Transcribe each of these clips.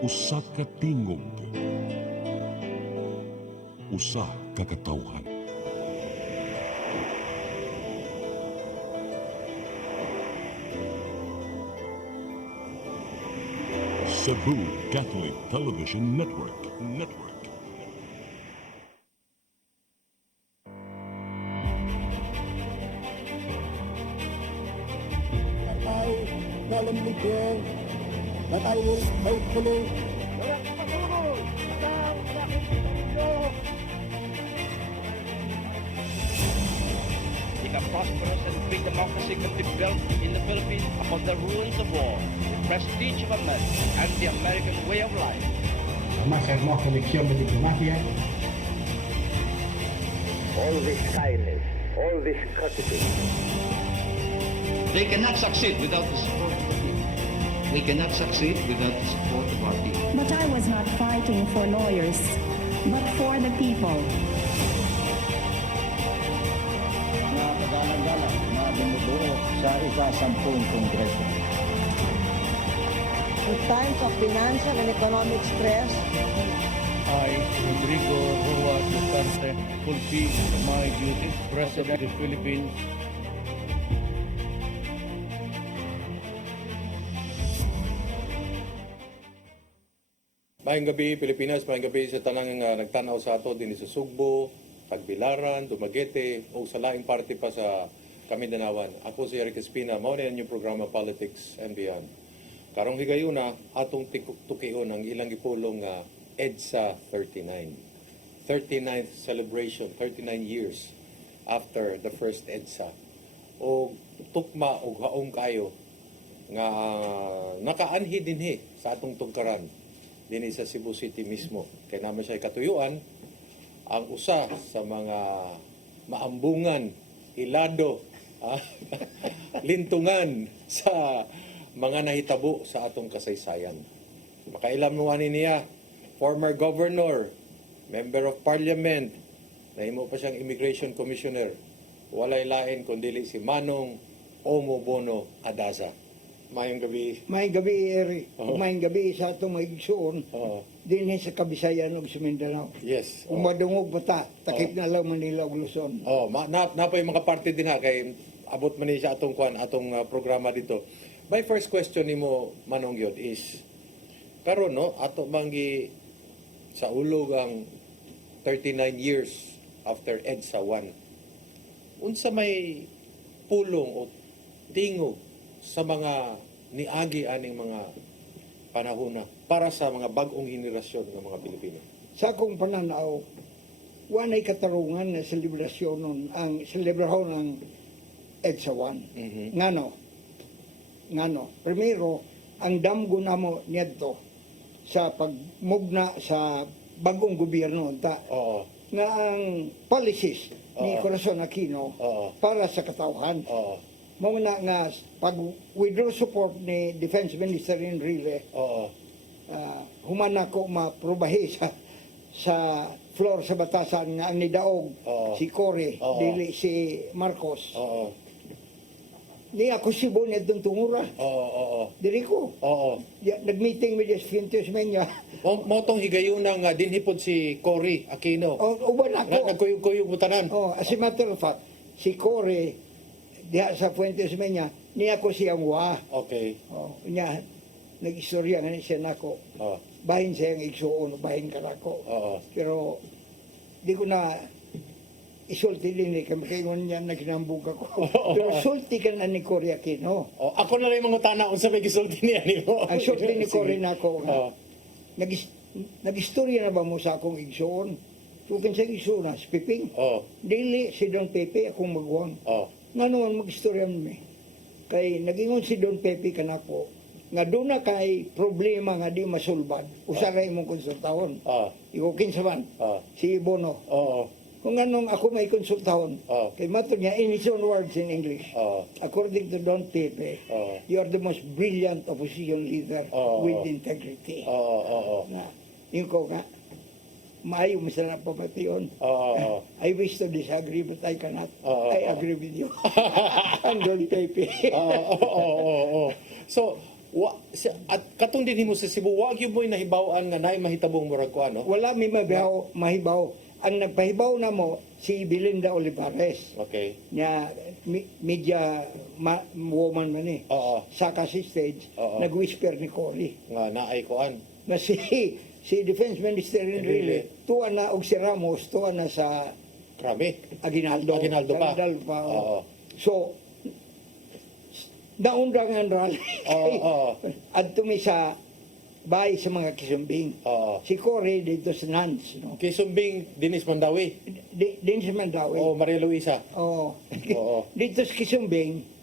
Usa ka tingog, usa ka katawhan. Cebu Catholic Television Network. That I solemnly swear that I will faithfully make a prosperous and free democracy can be built in the Philippines upon the ruins of war, the prestige of America, and the American way of life. La más hermosa lección de diplomacia. All this kindness, all this courtesy. They cannot succeed without the support of the people. We cannot succeed without the support of our people. But I was not fighting for lawyers, but for the people. na kagalang-galang na bumubuo sa ika-10 Kongreso. In times of financial and economic stress, I, Rodrigo Roa Duterte, fulfill my duties, President of the Philippines. Maayong gabi, Pilipinas. Maayong gabi sa tanang nagtanaw sa ato din sa Sugbo, Tagbilaran, Dumaguete, o sa laing parte pa sa Kamindanawan. Ako si Eric Espina, mao na yung programa Politics and Beyond. Karong higayuna, atong tukion ang ilang ipulong EDSA 39. 39th celebration, 39 years after the first EDSA. O tukma o haong kayo nga nakaanhi dinhi sa atong tungkaran din sa Cebu City mismo. Kaya naman siya katuyuan ang usa sa mga maambungan, hilado, lintungan sa mga nahitabo sa atong kasaysayan. Makailam nuwan niya, former governor, member of parliament, nahimo pa siyang immigration commissioner, walay lain kundi si Manong Omo Bono Adaza. Mayong gabi. May gabi, Eri. Oo. May gabi sa itong maigsuon. Oo. Dinhi sa Kabisayan ug sa Mindanao. Yes. Kung madungog ba ta, takip na lang Manila ug Luzon. Na pa yung mga parte din kay abot man ni sa atong programa dito. My first question nimo Manong yun is karon no ato mangi sa ulog ang 39 years after EDSA 1. Unsa may pulong o tingog sa mga niagi aning mga panahona para sa mga bagong henerasyon ng mga Pilipino? Sa akong pananaw, wanay katarungan na selebrasyon nun, ang selebrasyon ng EDSA 1. Ngano? Primero, ang damgo namo niyadto sa pagmugna sa bagong gobyerno ta Oo. nga ang policies ni Oo. Corazon Aquino Oo. para sa katawhan. Oo. Mo na nga pag withdraw support ni Defense Minister Enrile, Oo. human ako maprobahi sa floor sa batasan nga ang nidaog Oo. si Cory, Oo. dili si Marcos. Oo. Ni ako si Bonet ng tungura. Oo. Dili ko. Oo. Nag-meeting with Esfintius Menya. Motong higayuna nga dinhipod si Cory Aquino. Uban ako. Nagkuyog-kuyog butanan. As a matter of fact, si Cory, diha sa Fuentes Menya, niya ko siyang wa. Okay. Niya, nag-istorya nga siya nako. Oo. Bahin siya ang igsuon, bahin ka nako. Oo. Pero, di ko na isulti din eh, kami kayo niya naginambog ako. Pero sulti ka na ni Cory Aquino. Ako na rin mga tana unsa may gisulti niya nimo. Ang sulti ni Cory na ako, Oo. nag-istorya na ba mo sa akong igsuon? Tukin sa igsuon na, si Piping. Oo. Dili, si Don Pepe, akong magwang. Oo. Nga naman mag-istorya mo kay nagingon si Don Pepe kanako, nga doon na kay problema nga di masulbad, usaray mong konsultahon. Oo. Ikaw kinsaman, Oo. si Bono. Oo. Kung anong ako may konsultahon, Oo. kay mato niya, in his own words in English, Oo. according to Don Pepe, Oo. you are the most brilliant opposition leader Oo. with integrity. Oo. Na, yun ko nga, maayo masarap pa pati yun. Oo. I wish to disagree but I cannot. Oo. I agree with you. Ang Don Pepe. Oo. So, At katong din mo sa Cebu, wag yun mo'y nahibawan nga naay mahitabong murag ko ano? Wala may mahibaw. Ang nagpahibaw na mo, si Belinda Olivares. Okay. Niya, media woman man eh. Oo. Sa kasi stage, Oo. nag-whisper ni Cory. Nga naay koan. Na si Defense Minister Enrile, tuwa na og si Ramos, tuwa na sa Krami. Aguinaldo. Aguinaldo pa. Aguinaldo pa. Oo. So, naundang ang rally. Oo. At tumi sa bahay sa mga kisumbing. Oo. Si Cory dito sa Nance. No? Kay Sumbing, Dinis Mandawi. Din sa Mandawi. O Maria Luisa. Oo. Oo. Dito sa kisumbing,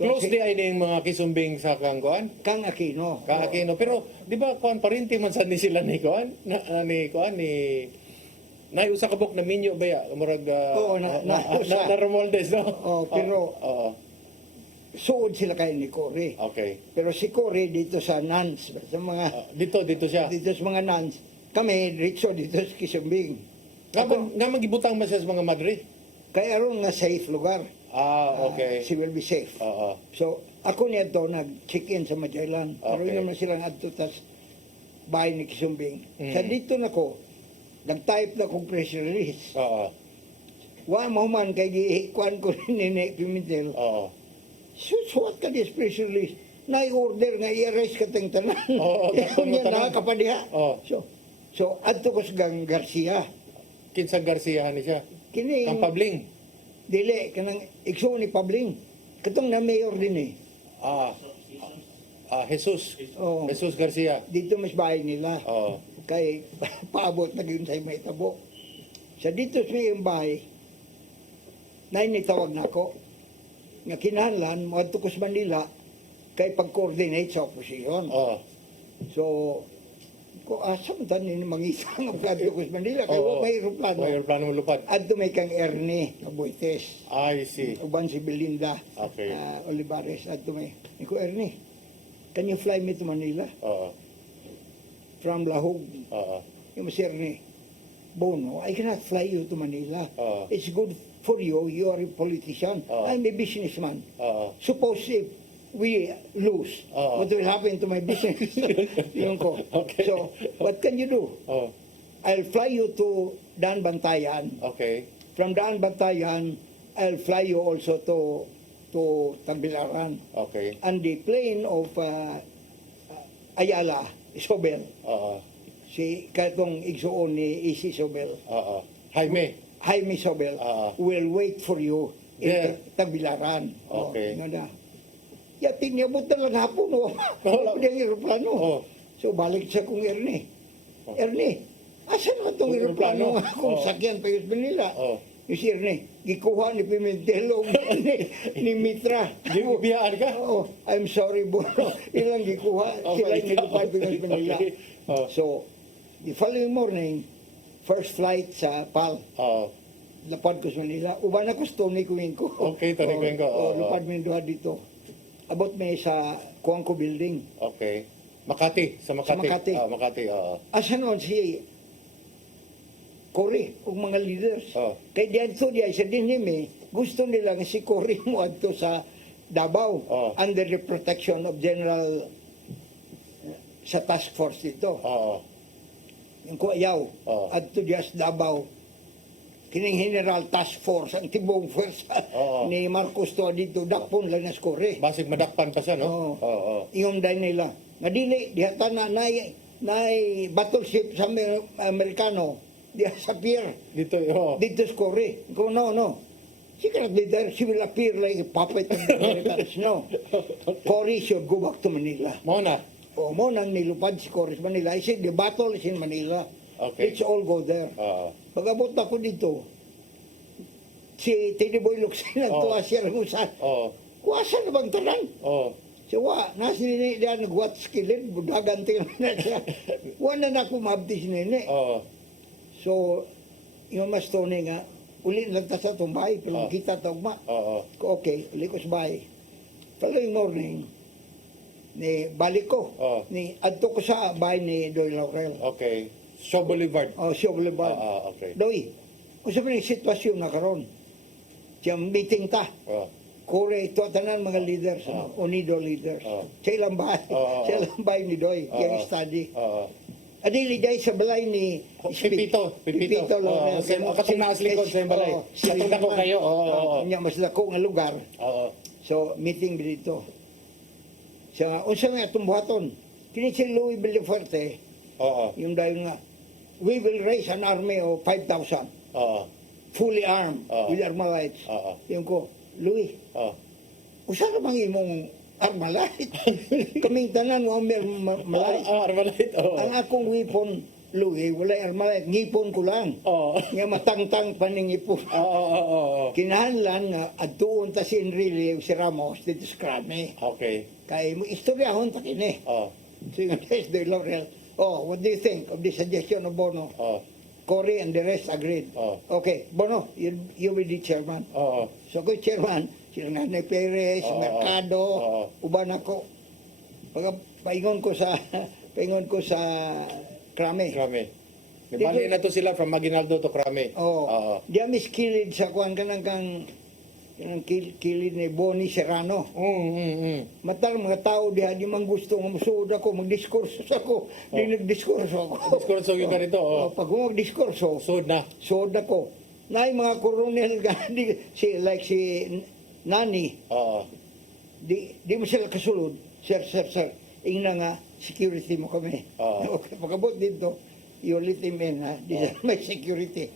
Close di ay ning mga kisumbing sa kangkuan. Kang Aquino. Kaakino. Pero, di ba, kuan parinti man sa ni sila ni kuan? Ni usa ka buk na minyo ba ya? Murag, Oo, usa. na Romualdez, no? Oo, pero- Oo. Suod sila kay ni Cory. Okay. Pero si Cory dito sa Nance, sa mga, Dito siya. dito sa mga Nance, kami, Richo, dito sa kisumbing. Nga magibutang man siya sa mga Madrid. Kaya aron nga safe lugar. Okay. She will be safe. Oo. So, ako niya to nag-check-in sa Magellan. Pero Okay. yun naman silang adto tas bahay ni Kisumbing. Mm. Sa dito na ko, nag-type na kong press release. Oo. Wa mahuman kay gihikuan ko ni Nene Pimentel. Oo. Suwat ka this press release. Na-order nga i-arrest ka tayong tanan. Oo, Ikaw niya tanan. nakakapadiha. Oo. So, adto ko sa Gang Garcia. Kinsang Garcia ni siya. Kini, Kang Pabling. dili, kanang ikso ni Pabling. Katong na mayor din eh. Jesus. Oo. Jesus Garcia. Dito mas bahay nila. Oo. Kay paabot na yun sa may tabo. Sa dito sa may bahay, na initawag na ako, nga kinahanglan, mga tukos Manila, kay pag-coordinate sa opposition. Oo. So, ko asam tan ni mangisang ang tukos Manila, kay Oo. may aeroplano. May aeroplano mo lupad. Adto may kang Ernie Abuites. I see. Uban si Belinda Okay. Olivares. Adto may, ko Ernie, can you fly me to Manila Oo. from Lahog? Oo. Yung si Ernie, Bono, I cannot fly you to Manila. Oo. It's good for you. You are a politician. Oo. I'm a businessman. Oo. Suppose if we lose, Oo. what will happen to my business? Yun ko. Okay. So, what can you do? Oo. I'll fly you to Daan Bantayan. Okay. From Daan Bantayan, I'll fly you also to Tagbilaran. Okay. And the plane of Ayala, Sobel, Oo. si katong igsuon ni Isi Sobel, Oo. Jaime. Jaime Sobel, will wait for you in There. Tagbilaran. Okay. Nga na. Ya, tinyabot na lang hapon, no? Wala pa niyang aeroplano. Oo. So, balik sa kong Ernie. Ernie, asan na itong Yung aeroplano aeroplano? nga kung Oo. sakyan pa yung Manila? Oo. Yung si Ernie, gikuha ni Pimentel o ni Mitra. Di biyaan ka? Oo, I'm sorry, Bono. Ilang gikuha, Oh sila my yung nilupad God. ng Manila. Okay. Oh. So, the following morning, first flight sa PAL. Oo. Lapad ko sa Manila. Uban ako sa Tony Queen ko. Okay, Tony Queen ko. Oo. Lapad mo yung duha dito. Abot may sa Kuangko Building. Okay. Makati. Sa Makati. Sa Makati. Makati. Oo. Asa noon si Cory ug mga leaders. Oh. Kay diadto diay sa dinhimi, gusto nila nga si Cory mo adto sa Davao Oh. under the protection of General sa task force dito. Oo. Yung kuyaw Oh. adto diya sa Davao. Kining General Task Force ang tibong force Oh. ni Marcos to dito dakpon lang na si Cory. Basig madakpan pa siya, no? Oo. Oo. Iyon dahil nila. Nga dili, dihata na battleship sa Amerikano, diha sa pier, Dito, oo. dito sa Cory. Kung no. She cannot be there. She will appear like a puppet of the Americans. No. Cory should go back to Manila. Mo na. O mo nang nilupad si Cory sa Manila. I said, the battle is in Manila. Okay. Let's all go there. Oo. Pag-abot ako dito, si Teddy Boy Locsin nagtuwa siya ng usan. Oo. Kuwasan na bang tanan? Oo. So, nasa nini diyan nag-watch kilid, budagan tingnan na siya. Wala na ako mabdi si nini. Oo. So, yung mas Tony nga, uli lang ta sa itong bahay, pero kita tagma. Oo. Okay, uli ko sa bahay. Following morning, ni balik ko. Oo. Ni adto ko sa bahay ni Doy Laurel. Okay. Shaw Boulevard. Siya Boulevard. Okay. Doy, kung sabi ng sitwasyon na karon, siya meeting ta. Oo. Kore, ito tanan mga leaders, Unido leaders. Sa ilang bahay, sa ilang bahay ni Doy, yung study. Adili dahil sa balay ni Pipito. Laurel. Katong naas likod sa yung balay. Katong dako kayo. Nya mas dako nga lugar. So, meeting dito. Sa unsa nga itong buhaton, kini si Louis Villafuerte, yung dahil nga, we will raise an army of 5,000, fully armed, with Armalites. Yung ko, Louis, usa ka bang imong Armalite? Kaming tanan, wa may Armalite. Armalite, Ang akong weapon, Louis, wala Armalite, ngipon ko lang. Nga matangtang paningipon. Kinahanglan nga, adtuon ta si Enrile, si Ramos, to describe me. Okay. Kaya mo istoryahon ta kini. So yung test de Laurel, what do you think of the suggestion of Bono? Cory and the rest agreed. Okay, Bono, you will be chairman. So ko chairman, sila Nanay Perez, Mercado, uban ako. Paingon ko sa Krame. Nabali na to sila from Maguinaldo to Krame. Di amis kilid sa kuan kanang kilid ni Bonnie Serrano. Matal mga tao diha di man gusto nga musuod ako, magdiskurso ako. Di nagdiskurso ako. Diskurso yung ganito. Pag magdiskurso, suod ako. Naay mga koronel si Nani. Di mo sila kasulod. Sir. Ingna nga, security mo kami. Okay, pagabot dito, you let him in, ha? Di may security.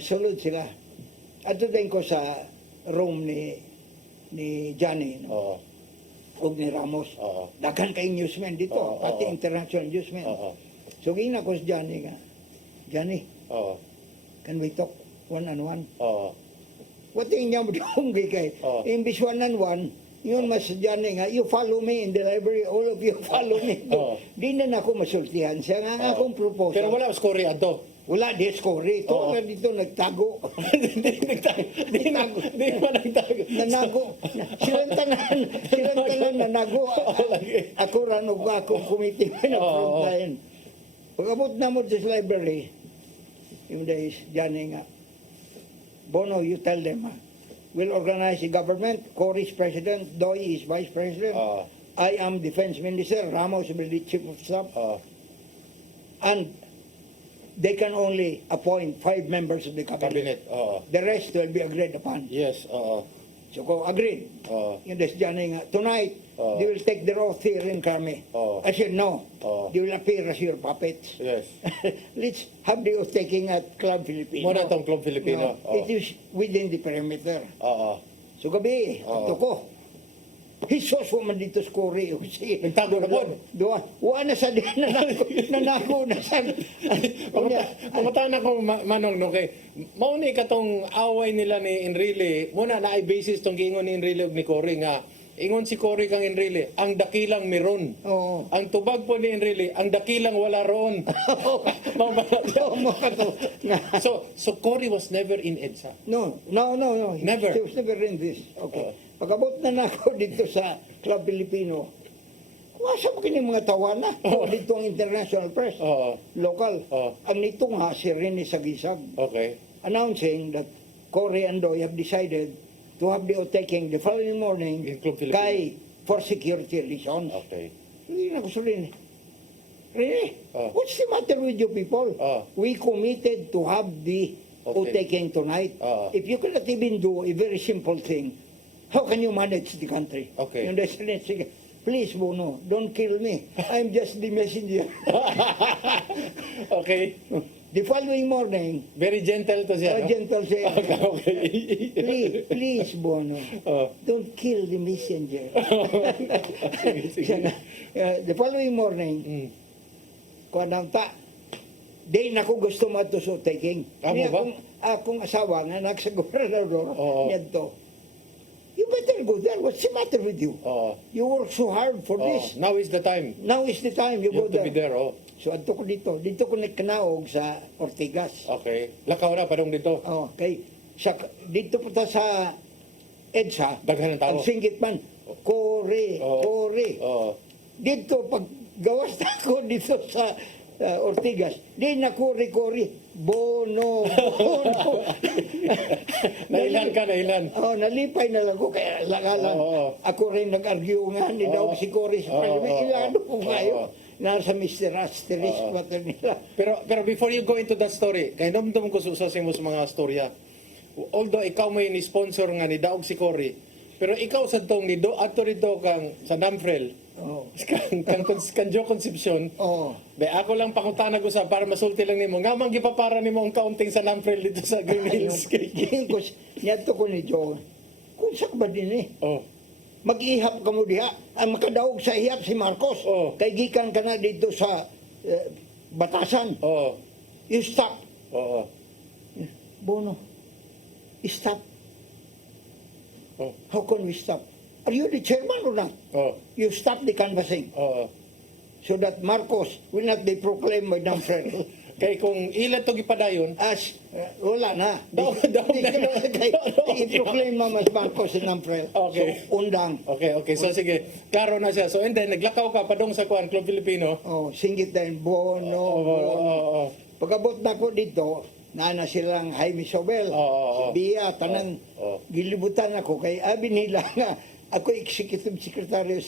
Sulod sila. At din ko sa room ni Johnny, no? Og ni Ramos. Daghan kay newsmen dito, pati international newsmen. So, gina ko sa Johnny nga, Johnny, can we talk one-on-one? What yung niya mo doon kay? Imbis one-on-one, yun mas Johnny nga, you follow me in the library, all of you follow me. Di na ako masultihan siya nga akong proposal. Pero wala score ato. Wala, di score. Ito na dito nagtago. Di man nagtago. Nanago. Silang tanan nanago. Ako ranog ako committee na frontahin. Pag-abot na mo sa library, yung days, Johnny nga, Bono, you tell them, we'll organize the government, Cory is president, Doy is vice president, I am defense minister, Ramos will be chief of staff, and they can only appoint 5 members of the cabinet. The rest will be agreed upon. Yes. So ko agreed. Yung des Johnny nga, tonight, they will take their oath here in Carme. I said no. They will appear as your puppets. Yes. Let's have the oath taking at Club Filipino. Muna itong Club Filipino. It is within the perimeter. So gabi, ito ko. Hisos mo man dito sa Cory. Nagtago na po. Wa na sa din, nanago na sa. Pamataan ako, Manong, no, kay mauni ka tong away nila ni Enrile, muna na ay basis tong giingon ni Enrile ug ni Cory nga, ingon si Cory kang Enrile, ang dakilang meron. Ang tubag po ni Enrile, ang dakilang wala roon. So Cory was never in EDSA? No. Never? He was never in this. Okay. Pag-abot na ako dito sa Club Filipino, kumasa mo kini mga tawana dito ang international press, local. Ang nitong ha, si Rene Sagisag, announcing that Cory and Doy have decided to have the taking the following morning kay for security reasons. Hindi na ko sa Rene. Rene, what's the matter with you people? We committed to have the taking tonight. If you cannot even do a very simple thing, how can you manage the country? Yung President, sige, please, Bono, don't kill me. I'm just the messenger. The following morning, very gentle to siya, no? Gentle siya. Please, Bono, don't kill the messenger. The following morning, kuwan ang di na ko gusto matuso taking. Akong asawa nga nagsagobernador, niyadto. You better go there. What's the matter with you? You work so hard for this. Now is the time. Now is the time. You go have to there. be there. So, adto ko dito. Dito ko nagkanaog sa Ortigas. Lakaw na, parang dito. Dito po ta sa EDSA. Daghan ng tao. Ang singgit man. Cory. Dito, pag gawas na ako dito sa Ortigas, di na kuri-kuri, Bono. Nailan ka, nailan. Oh, nalipay na lang ko kaya langalan. Oo. Ako rin nag-argue nga ni daw si Cory sa parliament. Ilano po kayo. Nasa Mr. Asterisk water nila. Pero before you go into that story, kay namdam ko susasin mo sa mga storya. Although ikaw may ni-sponsor nga ni Daog si Cory, pero ikaw sa tong ni Do ato rito kang sa Namfrel. Oh. Kan Joe Concepcion. Oh. Be ako lang pangutana ko sa para masulti lang nimo. Nga man gipapara nimo ang kaunting sa Namfrel dito sa Green Hills. Yung ko, niyato ko ni Joe. Kung sak ba din eh. Oh. Mag-ihap ka mo diha. Ang makadaog sa ihap si Marcos. Oh. Kay gikan ka na dito sa Batasan. Oh. You stop. Oo. Bono. Stop. Oh. How can we stop? Are you the chairman or not? Oh. You stop the canvassing Oo. so that Marcos will not be proclaimed by Namfrel. Kay kung ilan to gipadayon, As, wala na. Daw- I-proclaim na mas Marcos si Namfrel. Okay. So, undang. Okay. So sige, klaro na siya. So and then naglakaw ka padong sa Kuan Club Filipino. Oh, singgit din, Bono, Bono. Oo. Pagabot na ko dito, na silang Jaime Sobel, Oo. Bia, tanan, Oo. gilibutan ako, kay abi nila nga, ako executive secretary of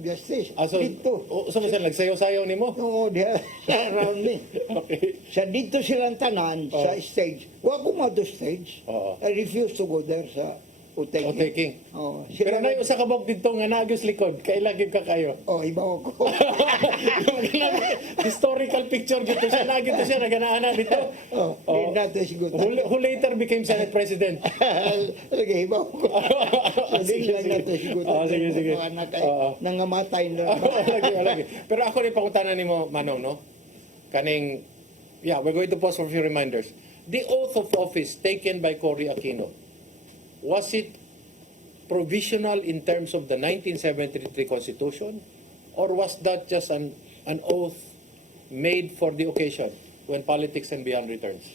justice. So, dito. so sila nagsayaw-sayaw nimo. Oo, diha, around me. Okay. Sa dito silang tanan, sa stage. Wa ko to stage. Oo. I refuse to go there sa Uteki. Uteki. Oo. Pero na usa ka bog dito nga naagos likod, kailagib ka kayo. Oh, ibaw ko. Historical picture dito siya, nagito siya naganaana dito. Oh, di natin siguro. Who later became Senate President. Lagi, ibaw ko. So, di lang natin siguro. Sige. Mga anak ay Oo. nangamatay na. lagi. Pero ako rin pangutanan ni mo, Manong, no? Kaning, we're going to pause for a few reminders. The oath of office taken by Cory Aquino, was it provisional in terms of the 1973 Constitution? Or was that just an oath made for the occasion when Politics and Beyond returns?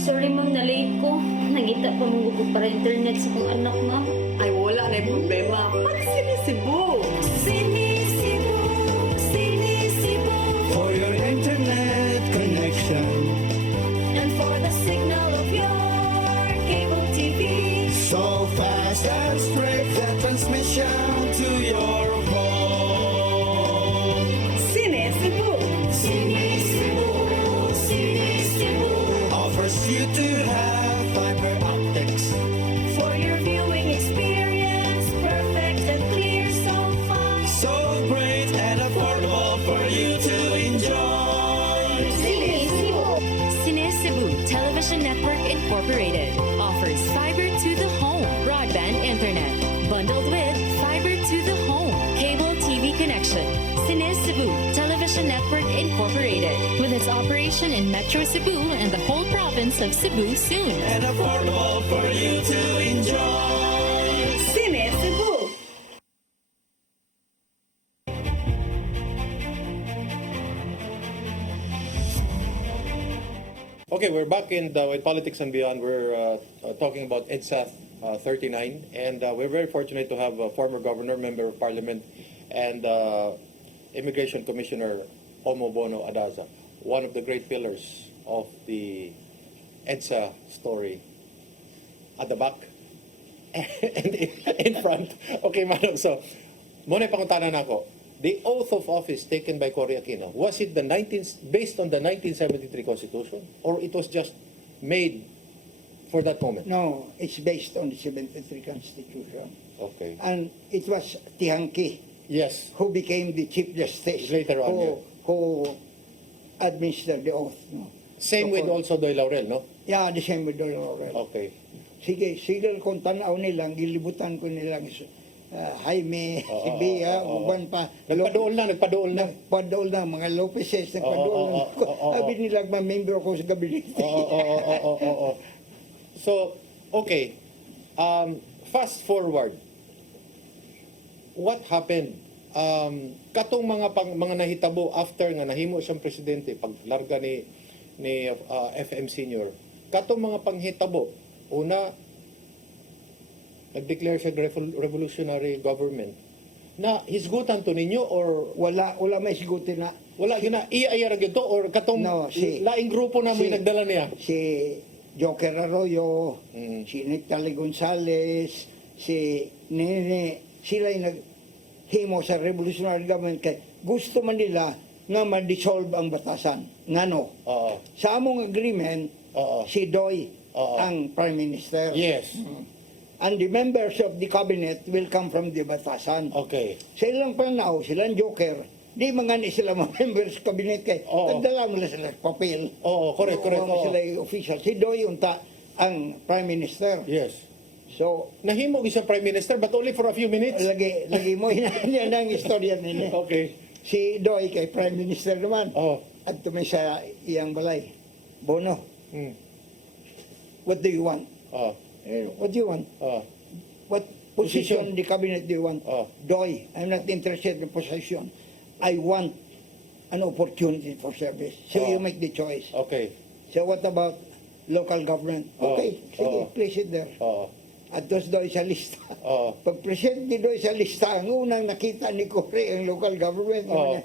Sorry ma'am, na-late ko. Nangita pa mong ko para internet sa kong anak ma'am. Ay, wala na yung problema. Pag sinisibo. Sinisibo. For your internet connection. And for the signal of your cable TV. So fast and straight the transmission to your phone. Sinisibo. Sinisibo. Sinisibo. Offers you to have fiber optics. For your viewing experience, perfect and clear so far. So great and affordable for you to enjoy. Sinisibo. Cine-Cebu Television Network Incorporated offers fiber to the home broadband internet bundled with fiber to the home cable TV connection. Cine-Cebu Television Network Incorporated with its operation in Metro Cebu and the whole province of Cebu soon. And affordable for you to enjoy. Sinisibo. Okay, we're back with Politics and Beyond. We're talking about EDSA 39, and we're very fortunate to have a former governor, member of parliament, and Immigration Commissioner Omo Bono Adaza, one of the great pillars of the EDSA story. At the back and in front. Okay, Manong. So, muna pangutanan ako. The oath of office taken by Cory Aquino, was it based on the 1973 Constitution, or it was just made for that moment? No, it's based on the 73 Constitution. Okay. And it was Tihanki Yes. who became the Chief Justice. Later on, who administered the oath. No? Same with also Doy Laurel, no? Yeah, the same with Dol Laurel. Okay. Sige, kung tanaw nilang, gilibutan ko nilang Jaime, si Bea, uban pa. Nagpadool na. Nagpadool na, mga Lopezes, nagpadool na. Sabi nilang, member ako sa gabinete. Oo. So, Okay. Fast forward. What happened? Katong mga nahitabo after nga nahimo siyang presidente paglarga ni FM Senior. Katong mga panghitabo, una nag-declare siya revolutionary government. Na hisgutan to ninyo or Wala may sigutin na. wala gina iayara gito or katong No, laing grupo na may nagdala niya? Si Joker Arroyo, Mm. si Nictali Gonzales, si Nene, sila yung naghimo sa revolutionary government kay gusto man nila nga ma-dissolve ang batasan. Ngano? Oo. Sa among agreement, Oo. si Doy Oo. ang Prime Minister. Yes. And the members of the cabinet will come from the batasan. Okay. Sa ilang pananaw, silang Joker, di mga ni sila mga members cabinet kay Oo. tagdala mo sila sa papel. Oo, correct. Oo, Oo. sila yung official. Si Doy unta ang Prime Minister. Yes. So, Nahimo siya prime minister but only for a few minutes. lagi mo yan ang istorya nila. Okay. Si Doy kay Prime Minister naman. Oh. At tumay sa iyang balay. Bono, Mm. what do you want? Oh. What do you want? Oh. What Position. position the cabinet do you want? Oh. Doy, I'm not interested in position. I want an opportunity for service. So Oh. you make the choice. Okay. So what about local government? Oh. Okay, sige, Oh. place it there. Oo. At dos Doy sa lista. Oo. Pag-present ni Doy sa lista, ang unang nakita ni Kore ang local government. Oh.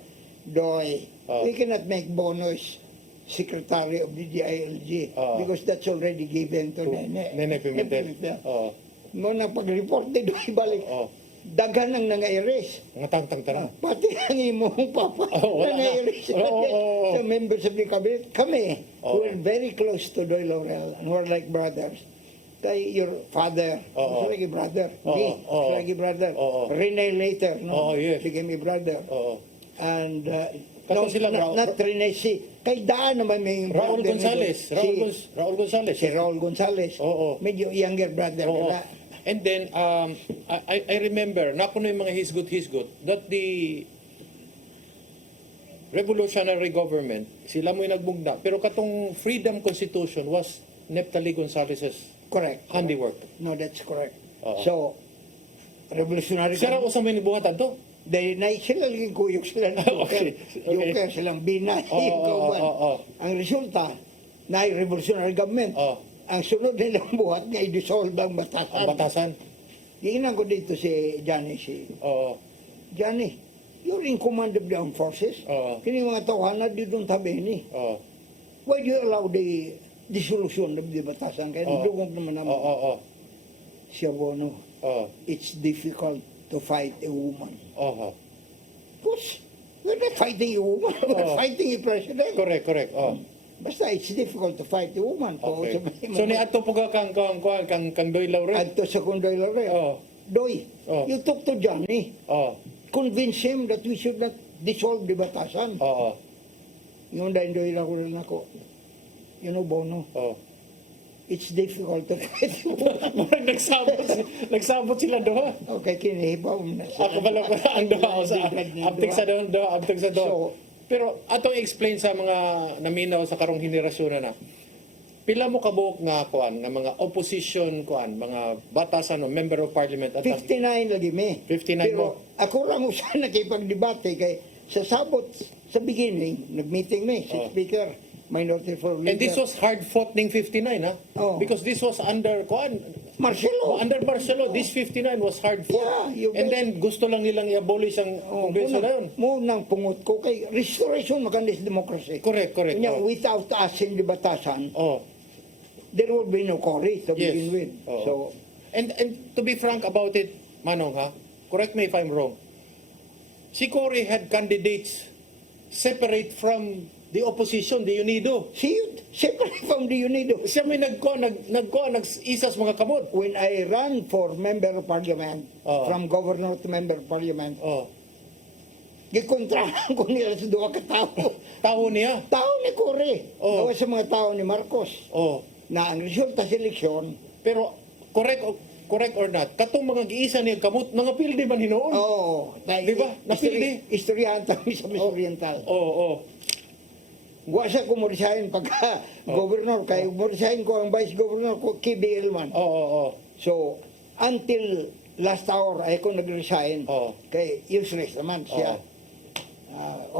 Doy, Oh. we cannot make Bono's secretary of the DILG Oh. because that's already given to Nene Pimentel. Oo. Muna pag-report ni Doy balik, Oo. daghan ang nanga-erase. Mga tangtang Pati ang imong papa Oh, wala na. nanga-erase Oo, oo, oo. sa members of the cabinet. Kami, Oo. we're very close to Doy Laurel and we're like brothers. Kay your father, Oo. lagi brother. Oo, Me, oo. lagi brother. Oo. Rene later, Oo, no? yes. Became a brother. Oo. And Kaso sila, not Rene, kay Daan naman may Raul brother Gonzales. nito. Raul Gonzales. Si Raul Gonzales. Oo. Medyo younger brother Oo. nila. And then, I remember, napuno yung mga hisgot that the revolutionary government, sila mo yung nagbugna. Pero katong Freedom Constitution was Neptali Gonzalez's Correct. handiwork. No, that's correct. Oo. So, revolutionary Siya raw usang may nibuhatan to. dahil na sila laging kuyok sila ng Okay, okay. Joker, silang binay Oo, yung oo, kauban. oo. Ang resulta, na revolutionary government. Oo. Ang sunod nilang buhat nga i-dissolve ang batasan. Ang batasan. Tingnan ko dito si Johnny, Oo. Johnny, you're in command of the armed forces. Oo. Kini mga tawanan dito tabi ni. Oo. Why do you allow the dissolution of the batasan? Kaya Oo. dugong naman naman. Oo. Siya Bono, Oo. it's difficult to fight a woman. Oo. Push, we're not fighting a woman. We're Oo. fighting a president. Correct. Oh. Basta it's difficult to fight a woman. Okay. So, So ni ato po ka kang Doy Laurel. Adto sa Kundoy Laurel. Oo. Doy, Oh. you talk to Johnny. Oo. Convince him that we should not dissolve the batasan. Oo. Yung dahil Doy Laurel na ko. You know, Bono, Oo. it's difficult to fight a woman. Murag nagsabot sila doha. Okay, kinihibaw mo na siya. Ako pala ang doha o sa abtig sa doha. So, Pero atong explain sa mga naminaw sa karong henerasyon na pila mo kabuok nga kuan nga mga opposition kuan mga batasan o member of parliament at 59 lagi me. 59 Pero mo. ako lang siya nakipagdebate kay sa sabot sa beginning, nag-meeting me, si Oh. Speaker, Minority for Leader. And this was hard fought ning 59 ha. Oh. Because this was under kuan Marcelo. under Marcelo, this 59 was hard fought. Yeah, you And bet. then gusto lang nilang i-abolish ang kongreso na yun. Mo nang pungot ko kay restoration mechanism democracy. Correct. Kanya, Oh. without us in the batasan, Oh. there would be no Cory to Yes. begin with. Oo. So, And to be frank about it, Manong ha, correct me if I'm wrong. Si Cory had candidates separate from the opposition, the UNIDO. see, separate from the UNIDO. Siya may nag-isas mga kamot. When I ran for member of parliament, Oo. from governor to member of parliament, Oh. gikontrahan ko nila sa duha ka tao. Tao niya. Tao ni Cory. Oo. Gawa sa mga tao ni Marcos. Oh. Na ang resulta sa eleksyon, Pero correct or not, katong mga giisa niya kamot, mga pildi man hinoon. oh, Di ba? Napildi. Istoryahan tayo sa Miss Oriental. Oh. Wa sa ko morisahin pagka governor kay morisahin ko ang vice governor ko KBL man. Oo. So until last hour ay ko nag-resign Oo. kay useless naman siya.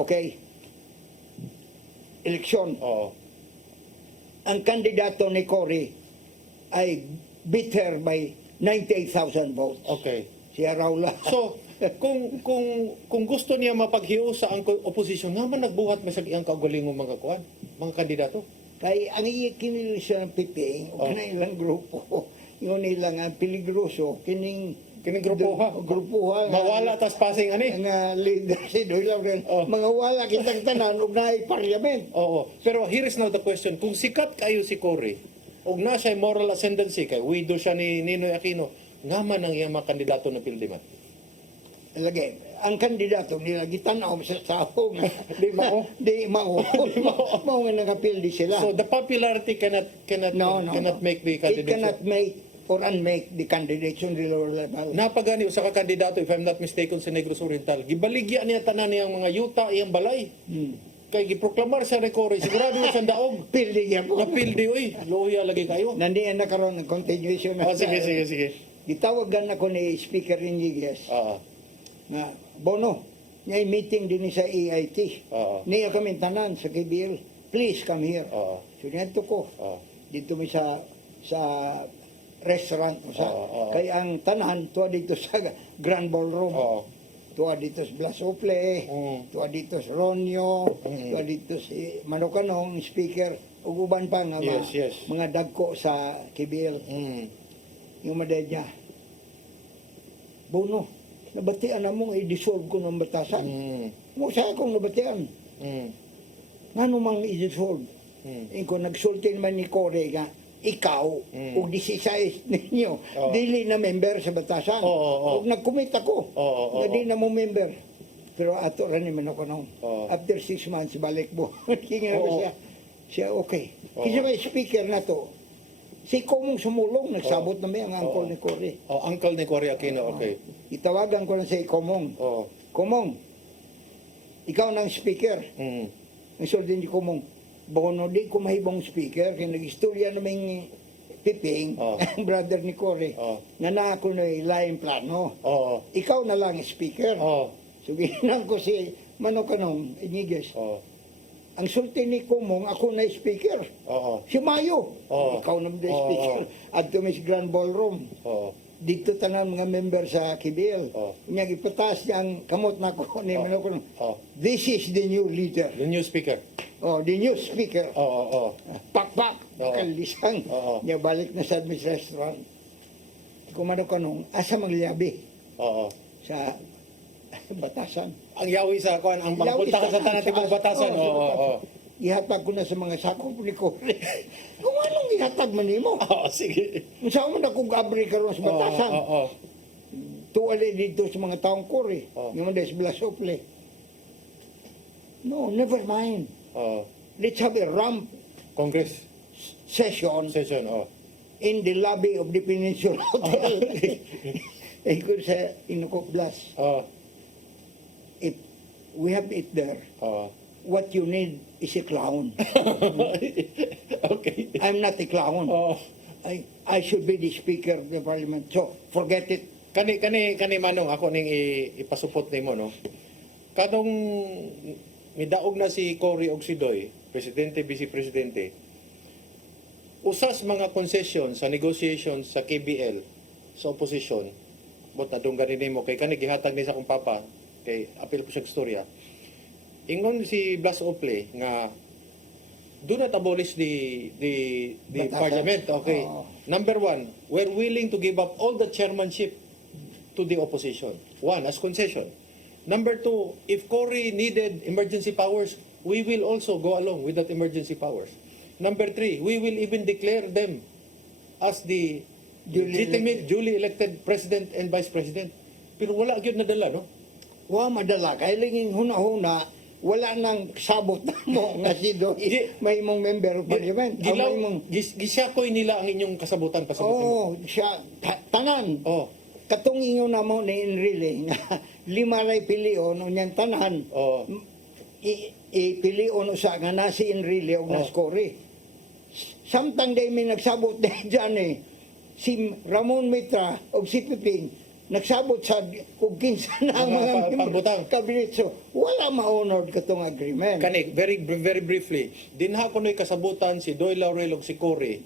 Okay. Eleksyon. Oo. Ang kandidato ni Cory ay beat her by 98,000 votes. Okay. Siya Raula. So, kung gusto niya mapaghiusa ang oposisyon, naman nagbuhat masag iyang kaugalingong mga kuan, mga kandidato. Kay ang ikinili siya ng piping, o ilang grupo, yung nilang ang peligroso, kining grupuha. Mawala tas passing ani. Nga leader si Doylaw rin. Mga wala kitang tanan, ug na parliament. Oo. Pero here is now the question. Kung sikat kayo si Cory, ug na siya moral ascendancy, kay widow siya ni Ninoy Aquino, nga man ang iyang mga kandidato na pildiman. Lagi, ang kandidato nila gitanaw sa sao nga Di mao. di mao mao nga nakapildi sila. So the popularity cannot make the It candidate. cannot make or unmake the candidates on the lower level. Napagani usa ka kandidato, if I'm not mistaken, sa Negros Oriental. Gibaligya niya tanan niyang mga yuta, iyang balay. Kay giproklamar sa Cory, sigurado sa daog. Pildi niya po. Napildi oy, luya lagi kayo. Nandiyan na karon ng continuation na. Sige. Gitawagan ako ni Speaker Iñiguez nga Bono, niya meeting din sa EIT. Niya kami tanan sa KBL. Please come here. So nito ko. Dito mi sa restaurant sa kay ang tanan tuwa dito sa Grand Ballroom. Tuwa dito sa Blas Ople, tuwa dito sa Ronyo, tuwa dito si Manokanong speaker ug uban pa nga mga dagko sa KBL. Yung madedya. Bono, nabatian na mong i-dissolve ko ng batasan. Mo sa akong nabatian. Nga namang i-dissolve. Kung nagsulti naman ni Cory nga, ikaw, o 16 ninyo, dili na member sa batasan. O nag-commit ako, na di na mo member. Pero ato rin naman ako nung, after 6 months, balik mo. Kinga siya. Siya, okay. Kasi may speaker na to, si Komong sumulong, nagsabot na may ang uncle ni Cory. Uncle ni Cory Aquino, okay. Itawagan ko na si Komong. Komong, ikaw nang speaker. Nasulti ni Komong, Bono, di ko mahibong speaker, kaya nag-istorya naming piping, ang brother ni Cory, nga na ako na laing plano. Ikaw na lang speaker. So, ginang ko si Manokanong, Iñiguez. Ang sulti ni Komong, ako na speaker. Si Mayo. Ikaw naman na speaker. At tumis Grand Ballroom. Dito tanan mga member sa KBL. Niya ipatas niya ang kamot na ko ni Manokanong. This is the new leader. The new speaker. The new speaker. Pak-pak. Kalisang. Niya balik na sa Miss Restaurant. Kung Manokanong, asa magliabi. Sa batasan. Ang yawi sa kuan, ang pagpunta ka sa tanatibong batasan. Ihatag ko na sa mga sakop ni Cory. Kung anong ihatag man nimo? Sige. Kung saan mo na kung abri karon sa batasan. Tuwali dito sa mga taong Cory. Yung mga sa Blas Ople. No, never mind. Let's have a ramp Congress session in the lobby of the Peninsula Hotel. Ikot sa Inukok Blas. If we have it there, what you need is a clown. Okay. I'm not a clown. I should be the speaker of the parliament. So, forget it. Kani manong ako ning ipasupot nimo no. Kadong midaog na si Cory og si Doy, presidente, vice presidente. Usas mga concession sa negotiation sa KBL sa opposition. Bot na dong ganin mo kay kani gihatag ni sa akong papa kay apil po siya istorya. Ingon si Blas Ople nga do not abolish the parliament. Okay. Number 1, we're willing to give up all the chairmanship to the opposition. 1, as concession. Number 2, if Cory needed emergency powers, we will also go along with that emergency powers. Number 3, we will even declare them as the legitimate, duly elected president and vice president. Pero wala gyud nadala, no? Wa madala. Kaya linging huna-huna, wala nang sabot na mo nga si Doy. May mong member of parliament. Gisyakoy nila ang inyong kasabutan. Siya, tanan. Katong inyo na mo ni Enrile nga 5 ray pilion unyang tanan. ipilion usa nga nasi Enrile o nas Cory. Samtang day may nagsabot na dyan si Ramon Mitra o si Piping, nagsabot sa kung kinsa na ang mga pagbutang. kabinet. So, wala ma-honored katong agreement. Kani, very briefly, dinha ko no'y kasabutan si Doy Laurel ug si Cory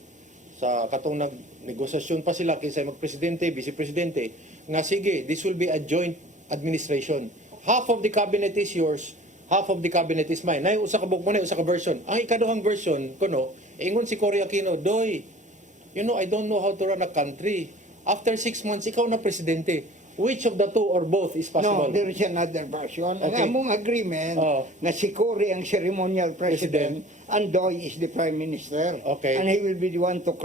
sa katong nagnegosasyon pa sila kinsa magpresidente, vice-presidente, nga sige, this will be a joint administration. Half of the cabinet is yours, half of the cabinet is mine. Nay usa ka bukmo na usa ka version. Ang ikaduhang version kuno, ingon si Cory Aquino, Doy, you know, I don't know how to run a country. After 6 months, ikaw na presidente. Which of the two or both is possible? No, there is another version. Okay. Ang among agreement na si Cory ang ceremonial president and Doy is the prime minister. Okay. And he will be the one to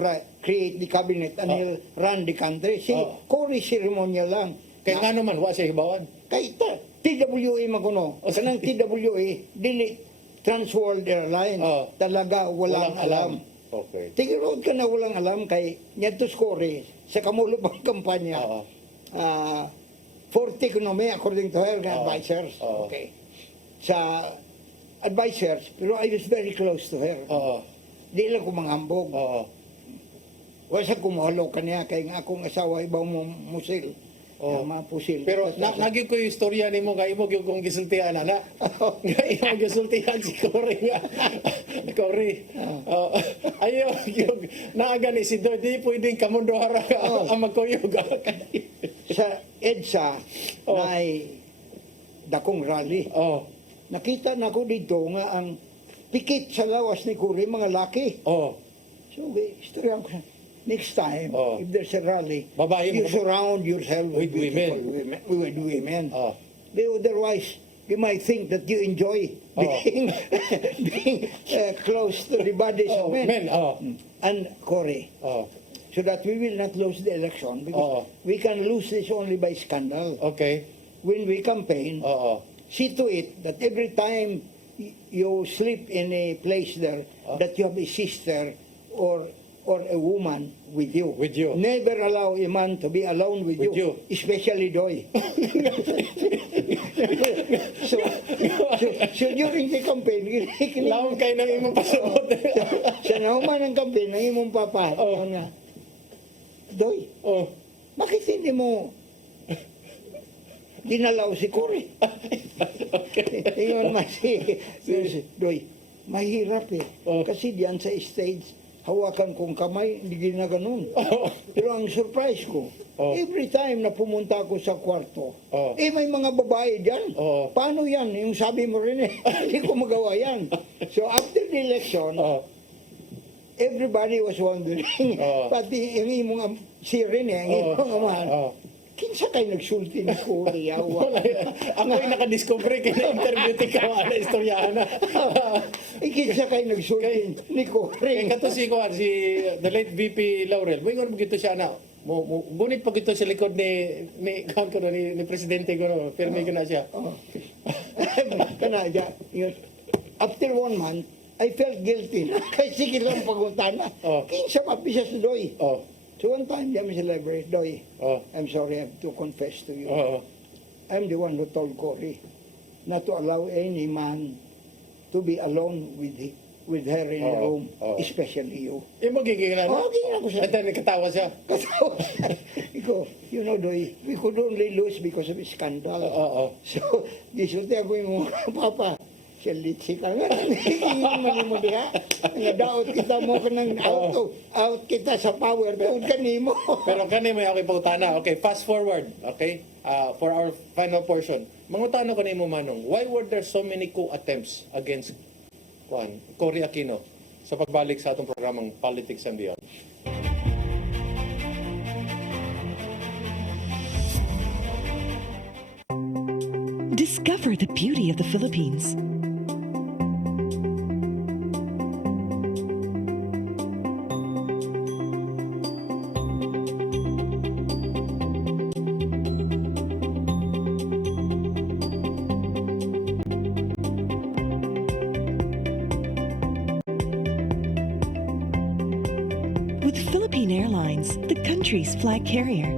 create the cabinet and he'll run the country. Si Cory ceremonial lang. Kaya nga naman, wa siya hibawan. Kay TWA maguno. Kanang TWA, dili Transworld Airlines. Talaga walang alam. Okay. Tigirood ka na walang alam kay Nyatos Cory sa kamulo pang kampanya. 40 kunomi according to her advisors. Okay. Sa advisors, pero I was very close to her. Di lang ko manghambog. Wala sa kumahalo kaniya kay nga akong asawa ibaw mo musil. Mapusil. Pero nagi ko yung istorya nimo nga imo gyud kong gisultihan ana. Nga imo gisultihan si Cory nga. Cory. Ayo gyud naaga ni si Doy di pwedeng kamundo hara ang magkuyog. Sa EDSA may dakong rally. Nakita na ko dito nga ang pikit sa lawas ni Cory mga laki. So istorya ko next time, if there's a rally, you surround yourself with women. With women. Otherwise, you might think that you enjoy being close to the bodies of men. And Cory, so that we will not lose the election, because we can lose this only by scandal. Okay. When we campaign, see to it that every time you sleep in a place there, that you have a sister or a woman with you. With you. Never allow a man to be alone with you. Especially Doy. so during the campaign, laon kay nang imong pasabot. Sa nahuman ng campaign, ng imong papa, nga, Doy, bakit hindi mo dinalaw si Cory? Ingon man si Doy, mahirap kasi diyan sa stage, hawakan kong kamay, hindi na ganun. Pero ang surprise ko, every time na pumunta ako sa kwarto, may mga babae dyan. Paano yan? Yung sabi mo rin hindi ko magawa yan. So after the election, everybody was wondering, pati yung imong si Rene, ang imong amahan, kinsa kay nagsulti ni Cory? Ako'y nakadiscover kay na-interview ti ka na istoryahan na. Kinsa kay nagsulti ni Cory? Kaya kato si the late VP Laurel, mo gito siya na, bunit pa gito sa likod ni Presidente ko, pero may gana siya. Kanadya, after 1 month, I felt guilty na. Kasi sige lang pagunta na. Kinsa mapisa sa Doy. So one time, kami sa library, Doy, I'm sorry, I have to confess to you. I'm the one who told Cory not to allow any man to be alone with her in the room, especially you. Imo gigilan? Gigilan ko siya. At then katawa siya? Katawa siya. Iko, you know, Doy, we could only lose because of a scandal. So, gisulti ako yung papa. Siya litsi ka nga. Hindi mo diha. Nga daot kita mo ka ng out kita sa power. Daot ka nimo. Pero kanimo ako ipautana. Okay, fast forward. Okay? For our final portion. Mangutano ka nimo Manong, why were there so many coup attempts against Cory Aquino sa pagbalik sa atong programang Politics and Beyond? Discover the beauty of the Philippines. With Philippine Airlines, the country's flag carrier.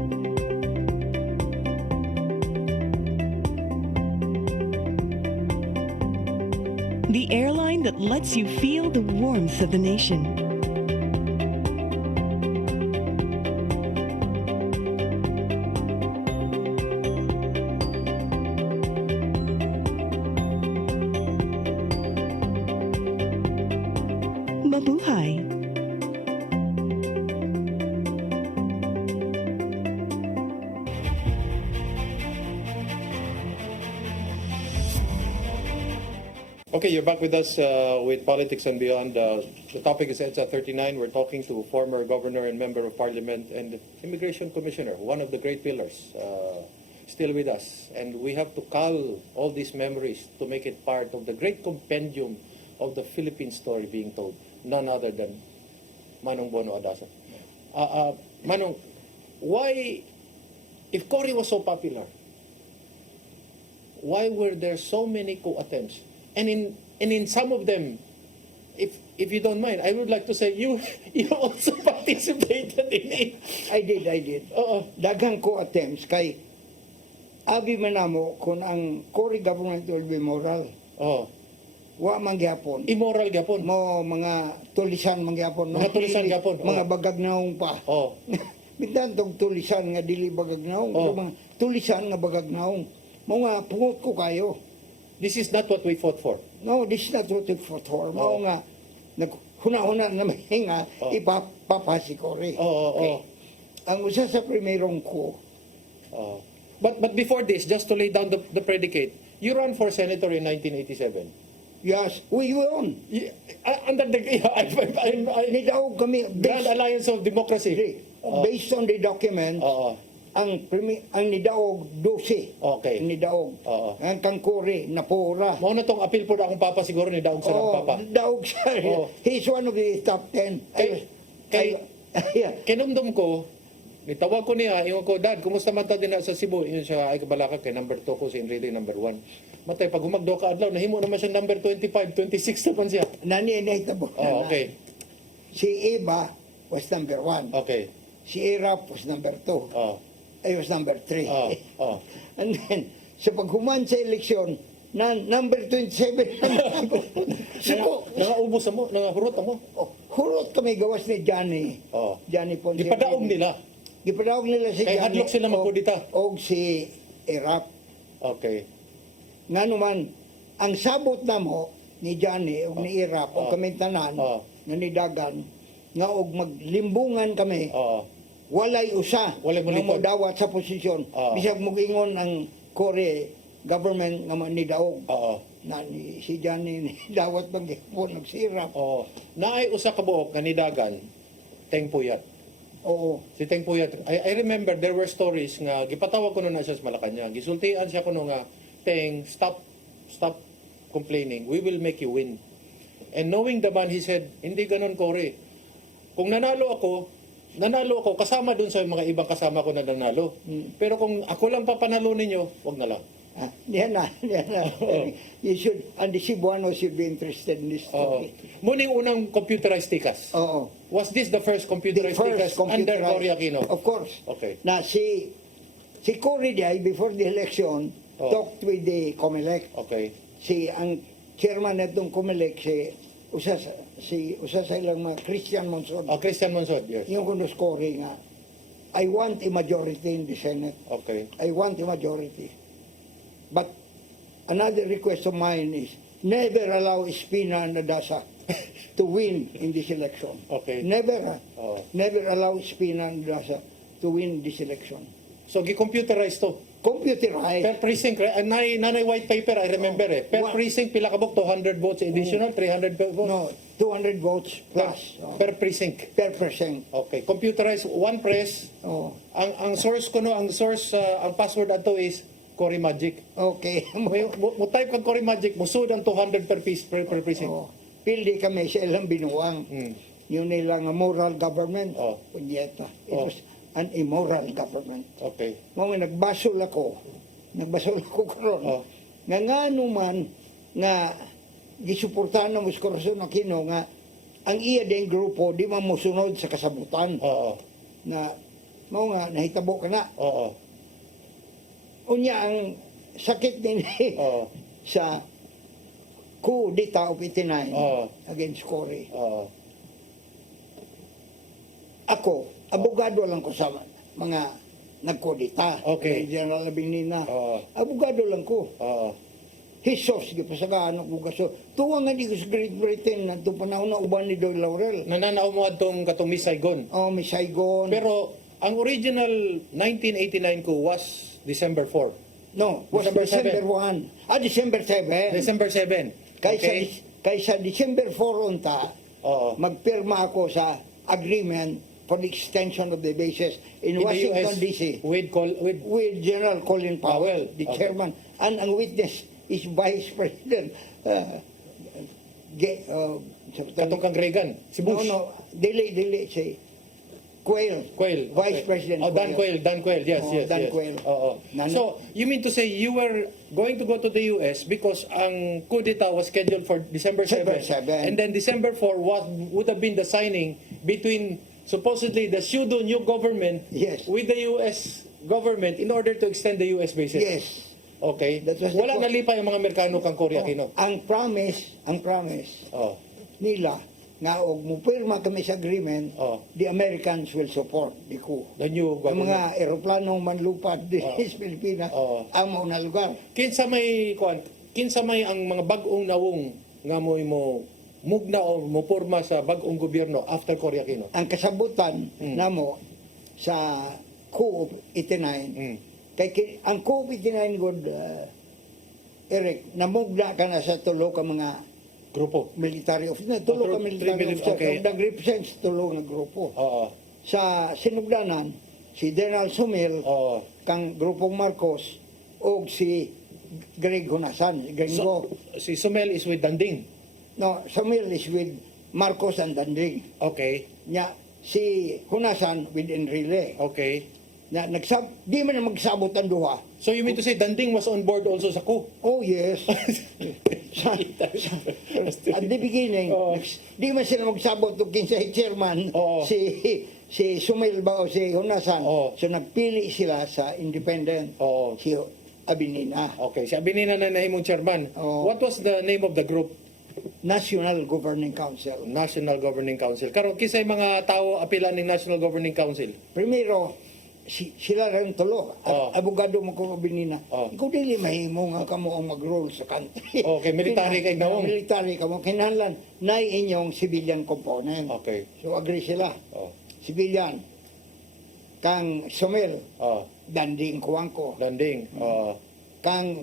the airline that lets you feel the warmth of the nation. Mabuhay! Okay, you're back with us with Politics and Beyond. The topic is EDSA 39. We're talking to former governor and member of parliament and immigration commissioner, one of the great pillars, still with us. And we have to cull all these memories to make it part of the great compendium of the Philippine story being told. None other than Manong Bono Adasa. Manong, why, if Cory was so popular, why were there so many coup attempts? And in some of them, if you don't mind, I would like to say you also participated in it. I did. Daghang ko attempts kay abi man namo kung ang Cory government will be moral. Wa man gyapon. Immoral gyapon. Mo mga tulisan man gyapon. Mga tulisan gyapon. Mga bagagnaong pa. Bitan tong tulisan nga dili bagagnaong, pero mga tulisan nga bagagnaong. Mga pungot ko kayo. This is not what we fought for. No, this is not what we fought for. Mao nga huna-huna na may nga ipapapasi ko rin. Ang usa sa primerong ko. But before this, just to lay down the predicate, you ran for senator in 1987. Yes, we won. Under the Nidaog kami Grand Alliance of Democracy. Based on the document, ang nidaog 12. Okay. Nidaog. Ang kang Cory napura. Mao na tong appeal po na akong papa siguro ni daog sa papa. Daog siya. He's one of the top 10. Kinumdum ko, nitawag ko niya, ingon ko, Dad, kumusta man ta din na sa Cebu? Yun siya, ay kabalaka kay number 2 ko, si Enrique number 1. Matay, pag humagdo ka adlaw, nahimo naman siya number 25, 26 naman siya. Nani nahitabo. Okay. Si Eva was number 1. Okay. Si Irap was number 2. I was number 3. And then, sa paghuman sa eleksyon, number 27. Nangaubos mo? Nangahurot mo? Hurot kami gawas ni Johnny. Johnny Ponce. Gipadaog nila? Gipadaog nila si Johnny. Kaya hadlok sila magkudita? O si Irap. Okay. Nga naman, ang sabot na mo ni Johnny o ni Irap o kami tanan na nidagan, nga og maglimbungan kami, walay usa nga mo dawat sa posisyon. Bisag mugingon ang Cory government nga nidaog. Na ni si Johnny dawat maghipon nagsirap. Naay usa ka buok nga nidagan, Teng Puyat. Si Teng Puyat. I remember there were stories nga gipatawag ko na siya sa Malacañang. Gisultian siya kuno nga, Teng, stop complaining. We will make you win. And knowing the man, he said, hindi ganon, Cory. Kung nanalo ako kasama dun sa mga ibang kasama ko na nanalo. Pero kung ako lang papanalo ninyo, wag na lang. Diyan na. You should, and the Cebuano should be interested in this story. Muning unang computerized tikas. Was this the first computerized tikas under Cory Aquino? Of course. Okay. Na si Cory Day, before the election, talked with the COMELEC. Okay. Ang chairman netong COMELEC, usa sa ilang mga Christian Monson. Christian Monson, yes. Yung kunos Cory nga, I want a majority in the Senate. Okay. I want a majority. But another request of mine is never allow Espina and Adasa to win in this election. Okay. Never allow Espina and Adasa to win this election. So, gi-computerize to? Computerized. Per precinct, nanay white paper, I remember Per precinct, pila ka bok? 200 votes additional? 300 votes? No, 200 votes plus. Per precinct? Per precinct. Okay. Computerized, one press. Ang source ko ang password ato is Cory Magic. Okay. Mo type kang Cory Magic, musud ang 200 per precinct. Pildi kami sa ilang binuwang. Yun nilang moral government. Punyeta. It was an immoral government. Okay. Mga nagbasol ako karon. Nga man nga gisuportahan ng Muscorazon Aquino nga ang iya ding grupo di man mosunod sa kasabutan. Na mao nga nahitabo ka na. Unya ang sakit din sa coup d'etat of 89 Oo. against Cory. Oo. Ako, abogado lang ko sa mga nagkodita. Okay. General Abinina. Oo. Abogado lang ko. Oo. Hisos, di pa sa kaano ko gaso. Tuwa nga di ko sa Great Britain na ito panahon na uban ni Doyle Laurel. Nananaw mo atong katong Miss Saigon. Oh, may Saigon. Pero ang original 1989 ko was December 4. no, was December December 7. 1. Ah, December 7. December 7. Kaysa December 4 unta, Oo. magpirma ako sa agreement for the extension of the bases in In the Washington, US, D.C. with General Colin Powell, the Okay. chairman. And ang witness is Vice President katong kang Reagan, si Bush. No, dili, si Quayle. Quayle. Vice Okay. President Oh, Dan Quayle. Yes, Oh, yes, Dan yes. Quayle. Oo. So, you mean to say you were going to go to the US because ang coup d'etat was scheduled for December 7. December 7. And then December 4 would have been the signing between supposedly the pseudo new government Yes. with the US government in order to extend the US bases. Yes. Okay. That was the Wala point. nalipay ang mga Amerikano kang Korea, Kino. Ang promise Oh. nila nga og mupirma kami sa agreement, Oh. the Americans will support the coup. The new Ang government. mga eroplanong manlupad di sa Pilipinas, Oh. ang mga lugar. Kinsa may ang mga bag-ong nawong nga mo mugna o mo porma sa bag-ong gobyerno after Korea, Kino. Ang kasabutan namo sa coup of 89, ang coup of 89 good, Eric, namugna ka na sa tulo ka mga Grupo. military officer, tulo ka military officer, okay. nag-represent tulo nga grupo. Oo. Sa sinugdanan, si General Sumil, Oo. kang grupong Marcos, o si Greg Hunasan, Gringo. Si Sumel is with Danding. No, Sumil is with Marcos and Danding. Okay. Nya, si Hunasan with Enrile. Okay. Na, di man na magsabot ang duha. So you mean to say Danding was on board also sa coup? Oh, yes. At the beginning, di man sila magsabot kung kinsa chairman, Oo. si Sumil ba o si Hunasan. Oo. So nagpili sila sa independent, Oo. si Abinina. Okay. Si Abinina na nahimong chairman. Oo. What was the name of the group? National Governing Council. National Governing Council. Karon kisay mga tao apila ng National Governing Council? Primero, sila rin tulo. Oo. Abogado mo ko Abinina. Oo. Ikaw dili mahimo nga kamo ang mag-rule sa country. Okay, military kay nawong. Military kamo. Kinahanglan na inyong civilian component. Okay. So agree sila. Oh. Civilian. Kang Sumil, Oh. Danding Kuwangko. Danding. Oh. Kang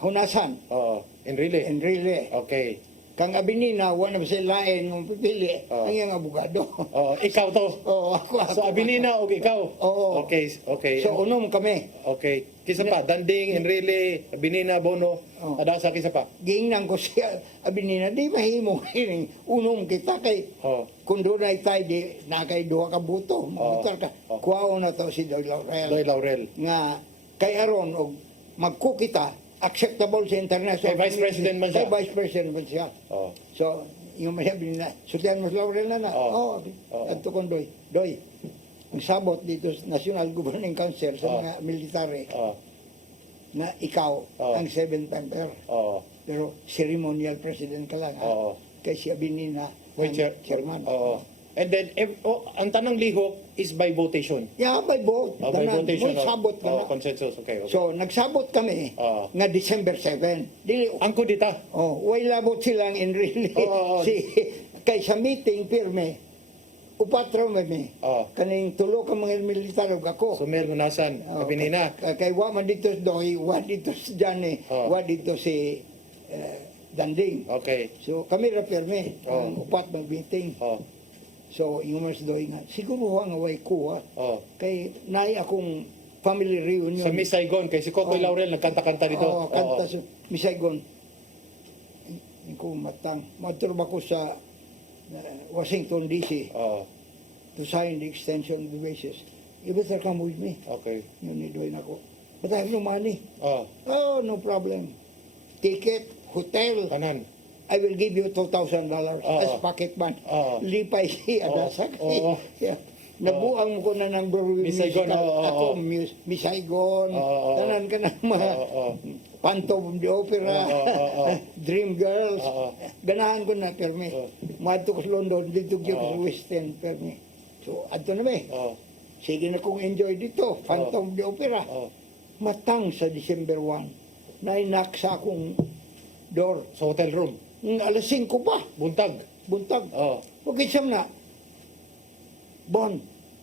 Hunasan, Oh. Enrile. Enrile. Okay. Kang Abinina, wala na sila lain ng pipili. Oo. Ang iyong abogado. Oh, ikaw to. Oo, ako. So Abinina o ikaw? Oo. Okay, okay. So unom kami. Okay. Kisa pa, Danding, Enrile, Abinina, Bono, Oo. adasa kisa pa. Gingnan ko siya, Abinina, di mahimo hiring. Unom kita kay, Oh. kung doon ay tayo, di na kay duha ka buto. Mabutar ka. Oo. Kuwaon na to si Doyle Laurel. Doy Laurel. Nga, kay Aron, og magku kita, acceptable sa international. Kay Vice President man siya. Kay Vice President man siya. Oh. So, yung masabi nila, sutihan mo si Laurel na na. Oo. Oo. At kong Doy. Doy, ang sabot dito sa National Governing Council sa Oo. mga military Oh. na ikaw Oo. ang 7th member. Oh. Pero ceremonial president ka lang. ha? Oo. Kay si Abinina, Wait, ang chairman. Oo. And then ang tanang lihok is by votation. Yeah, by vote. Oh, by Tanan. votation. May sabot ka na. Consensus. Okay. So, nagsabot kami Oo. nga December 7. Dili, ang kudita. way labot silang in really. Oo. Kay sa meeting, pirme, upatro may Oo. kaning tulo ka mga militar ug ako. Sumel, Hunasan, Oo, Abinina. Kay wa man dito si Doy, wa dito si Johnny, Oo. wa dito si Danding. Okay. So kami ra pirme, Oo. ang upat mag meeting. Oh. So yung mas Doy nga, siguro nga way kuha. Oh. Kay naay akong family reunion. Sa Miss Saigon, kay si Kokoy Oo. Laurel, nagkanta-kanta dito. Oo, kanta sa Misaygon. Ko matang. Maturba ko sa Washington, D.C. Oo. to sign the extension of the bases. You better come with me. Okay. Yun ni Doy na ko. But I have no money. Oh. Oh, no problem. Ticket, hotel. Kanan. I will give you $2,000 as Oo. pocket money. Oo. Lipay si Adasak. Oo. Yeah. Nabuang mo ko na ng Miss Saigon, oo, oo. Ako, Miss Saigon. Oo. Tanan ka na mga Oo. Phantom of the Opera, Dream Girls. Ganahan ko na, permi. Madto ko sa London, dito ko sa West End, permi. So, ato na may. Sige na kong enjoy dito, Phantom of the Opera. Matang sa December 1, nainak sa akong door. Sa hotel room. Alas 5 pa. Buntag. Buntag. Okay, siyam na. Bon,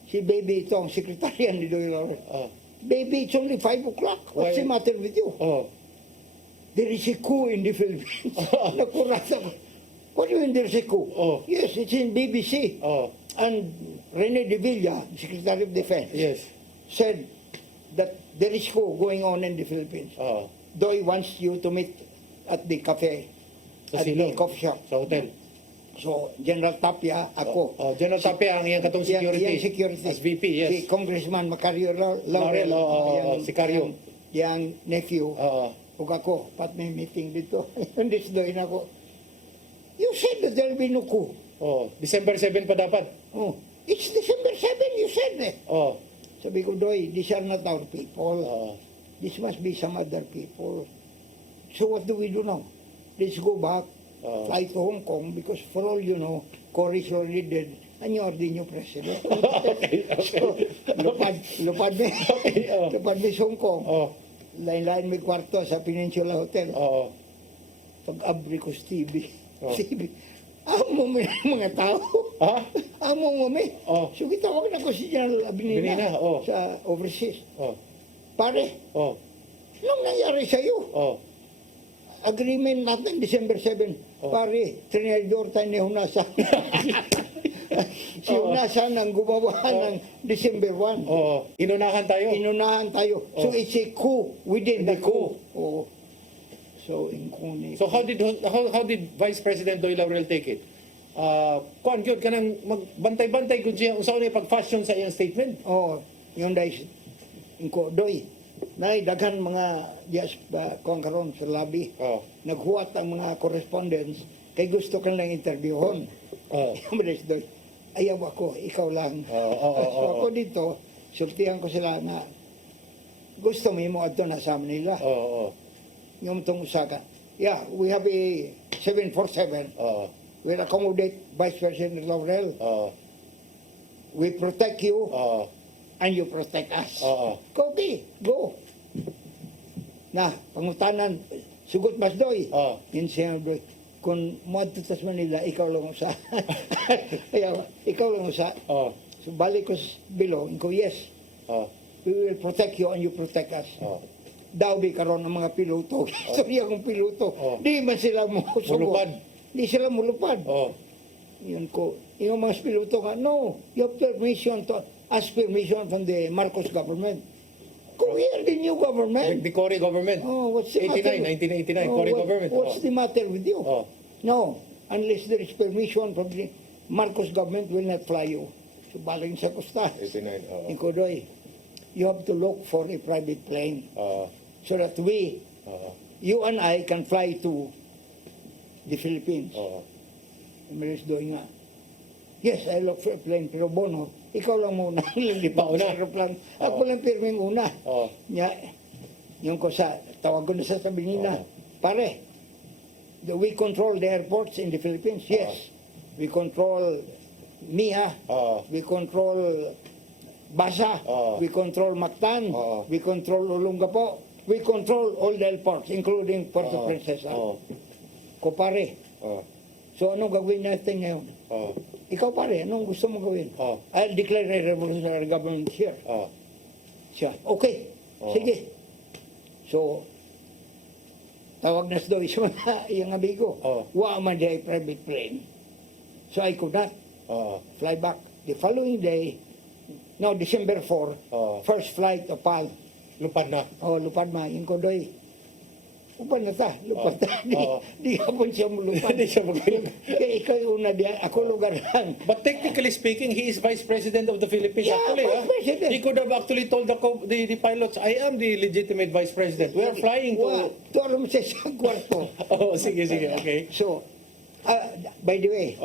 si baby ito, ang sekretaryan ni Doyle Laurel. Baby, it's only 5 o'clock. What's the matter with you? There is a coup in the Philippines. Nakurata ko. What do you mean there's a coup? Yes, it's in BBC. And Rene de Villa, Secretary of Defense, said that there is coup going on in the Philippines. Doy wants you to meet at the cafe, at the coffee shop. Sa hotel. So, General Tapia, ako. General Tapia, ang iyang katong security. Yang security. As VP, yes. Si Congressman Macario Laurel. Si Cario. Yang nephew. Ug ako, pat may meeting dito. This doy na ako. You said that there'll be no coup. December 7 pa dapat. It's December 7, you said eh. Sabi ko, Doy, these are not our people. This must be some other people. So what do we do now? Let's go back, fly to Hong Kong, because for all you know, Cory's already dead, and you are the new president. So, lupad may Hong Kong. Lain-lain may kwarto sa Peninsula Hotel. Pag-abri ko sa TV. Amo mo mga tao. Amo mo may. So gitawag na ko si General Abinina sa overseas. Pare, anong nangyari sa'yo? Agreement natin, December 7. Pare, Trinidor tayo ni Hunasa. Si Hunasa nang gumawa ng December 1. Inunahan tayo. Inunahan tayo. So it's a coup within the coup. So, so how did Vice President Doyle Laurel take it? Kuan gyud kanang magbantay-bantay gud siya unsa ni pag-fashion sa iyang statement. Yung dai inko Doy. Nay daghan mga dias kuan karon sa lobby. Naghuwat ang mga correspondents kay gusto kan lang interviewon. Yung Doy. Ayaw ako, ikaw lang. So ako dito, sultihan ko sila na gusto mo adto na sa Manila. Yung itong Usaka. Yeah, we have a 747. We'll accommodate Vice President Laurel. We protect you, and you protect us. Okay, go. Na, pangutanan, sugot mas doy. Yun siya doy. Kung muadto tas Manila, ikaw lang usa. Ikaw lang usa. So balik ko below, ko yes. We will protect you and you protect us. Daw bi karon ang mga piloto. Istorya kong piloto. Di man sila mulupad. Di sila mulupad. Yun ko. Yung mga piloto nga, no, you have permission to ask permission from the Marcos government. We are the new government. The Cory government. What's the 1989, Cory government. What's the matter with you? No, unless there is permission from the Marcos government, will not fly you. So baling sa Costa. 89. In Kodoy, you have to look for a private plane so that we, you and I, can fly to the Philippines. Meron doon nga. Yes, I look for a plane, pero Bono, ikaw lang muna lilipat sa aeroplane. Ako lang pirming una. Yung ko sa, tawag ko na sa sabi nila, pare, we control the airports in the Philippines? Yes. We control MIA, we control Basa, we control Mactan, we control Olongapo, we control all the airports, including Puerto Princesa. Ko pare, so anong gagawin natin ngayon? Ikaw pare, anong gusto mo gawin? I'll declare a revolutionary government here. Siya, okay, sige. So, tawag na daw isa mga iyang amigo. Wa man di ay private plane. So I could not fly back. The following day, no, December 4, first flight of PAL. Lupad na. Lupad na. Yung kodoy. Upad na ta. Lupad na. Di ka po siya mulupad. Di siya mulupad. Kaya ikaw yung una diyan. Ako lugar lang. But technically speaking, he is Vice President of the Philippines. Yeah, actually, Vice President. He could have actually told the pilots, I am the legitimate Vice President. We are flying to... Tuwalam sa isang kwarto. Sige, okay. So, by the way,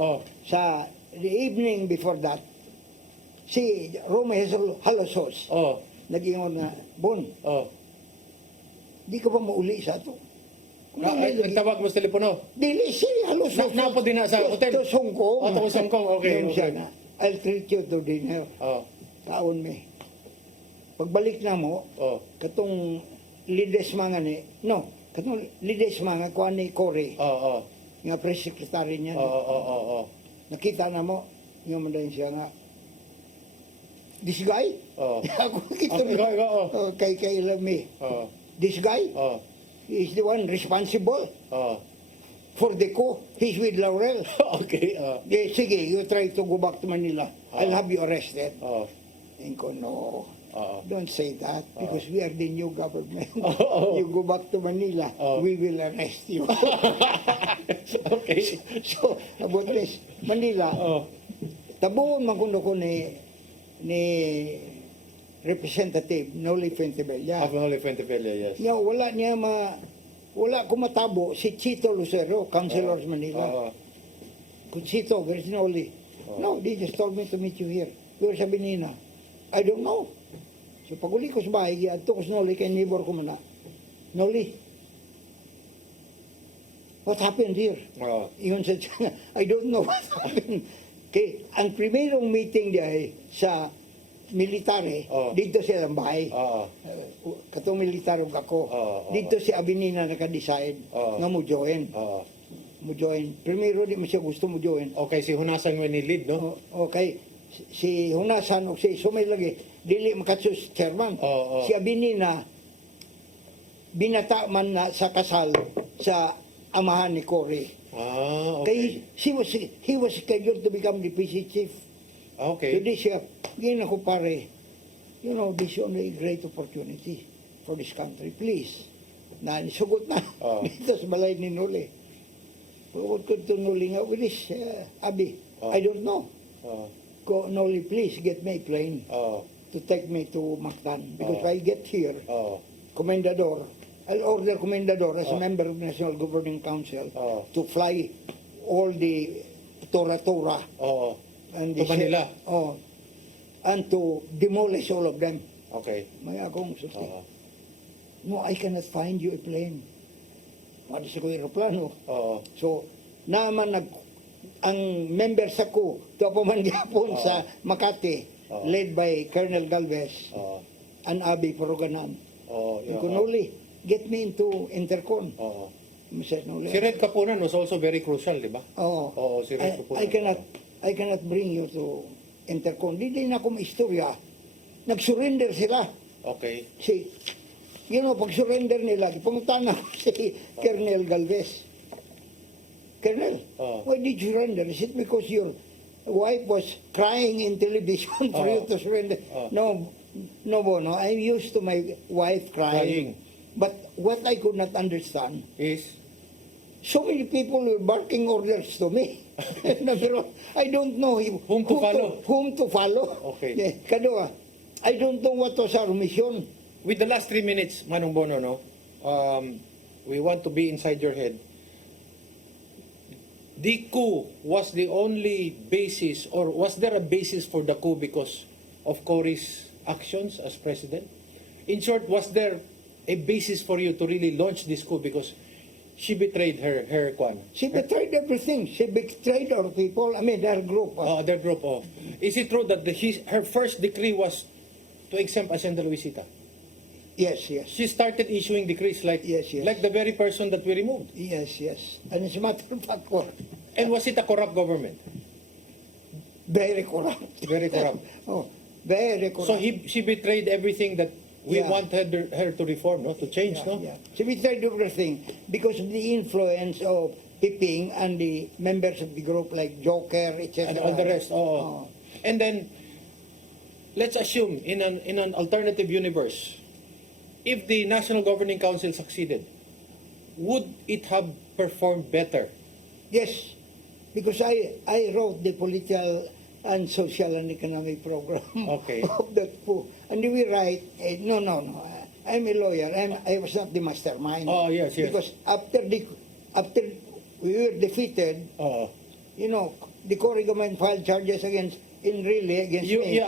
sa the evening before that, si Rome Halosos, nag-ingon nga, Bon, Di ka pa mauli sa ato. Nagtawag mo sa telepono? Dili, siya, halos. Napo din na sa hotel? To Hong Kong. To Hong Kong, okay. Yung siya na, I'll treat you to dinner. Oh. Taon me. Pagbalik na mo, katong lides mga ni, katong lides mga kuha ni Cory, nga press secretary niya. Nakita na mo, yung mandayin siya nga, this guy? Ako nakita mo. Kay Lamy. This guy? He's the one responsible for the coup. He's with Laurel. Okay. Sige, you try to go back to Manila. I'll have you arrested. And ko, no. Don't say that because we are the new government. You go back to Manila, we will arrest you. Okay. So, about this, Manila, tabuon man kuno ko ni Representative Noli Fuentebella. Noli Fuentebella, yes. Yeah, wala ko matabo si Chito Lucero, Councilor sa Manila. Kung Chito, there's Noli. No, they just told me to meet you here. Where sabi nina? I don't know. So pag uli ko sa bahay, ato ko sa Noli, kay neighbor ko muna. Noli, what happened here? Yun sa I don't know what happened. Okay, ang primerong meeting diay sa military, dito silang bahay. Katong military ako. Dito si Abinina naka-decide nga mo join. Mo join. Primero di mo siya gusto mo join. Okay, si Hunasan mo ni-lead, no? Okay. Si Hunasan o si Sumay lagi, dili makatsus chairman. Si Abinina, binata man na sa kasal sa amahan ni Cory. Okay. Kay, he was scheduled to become the PC chief. Okay. Hindi siya, gina ko pare, you know, this is only a great opportunity for this country. Please. Sugot na dito sa balay ni Noli. Huwag ko ito Noli nga, Willis, Abi, I don't know. Go, Noli, please get me a plane to take me to Mactan. Because I get here, Comendador, I'll order Comendador as a member of the National Governing Council to fly all the Tora-Tora. And to Manila? And to demolish all of them. Okay. May akong susi. No, I cannot find you a plane. Wala sa ko aeroplano. So, naman ang members ako, ito pa man gyapon sa Makati, led by Colonel Galvez and Abi Poroganan. Kunuli, get me into Intercon. Si Red Kapunan was also very crucial, di ba? Si Red Kapunan. I cannot bring you to Intercon. Di na akong istorya. Nag-surrender sila. Okay. Pag surrender nila, pumunta na si Colonel Galvez. Colonel, why did you surrender? Is it because your wife was crying in television for you to surrender? No, Bono. I'm used to my wife crying. But what I could not understand is so many people were barking orders to me. Pero I don't know whom to follow. Okay. Kadua, I don't know what was our mission. With the last 3 minutes, Manong Bono, no? We want to be inside your head. The coup was the only basis, or was there a basis for the coup because of Cory's actions as president? In short, was there a basis for you to really launch this coup because she betrayed her kwan? She betrayed everything. She betrayed our people. I mean, their group. Their group. Is it true that her first decree was to exempt Hacienda Luisita? Yes. She started issuing decrees like the very person that we removed. Yes. And as a matter of fact, and was it a corrupt government? Very corrupt. Very corrupt. Very corrupt. So she betrayed everything that we wanted her to reform, no? To change, no? Yeah. She betrayed everything because of the influence of Piping and the members of the group like Joker, etc. And all the rest. And then, let's assume in an alternative universe, if the National Governing Council succeeded, would it have performed better? Yes, because I wrote the political and social and economic program of that coup. And we write, no, I'm a lawyer. I was not the mastermind. Yes. Because after we were defeated, the Cory government filed charges against in really against me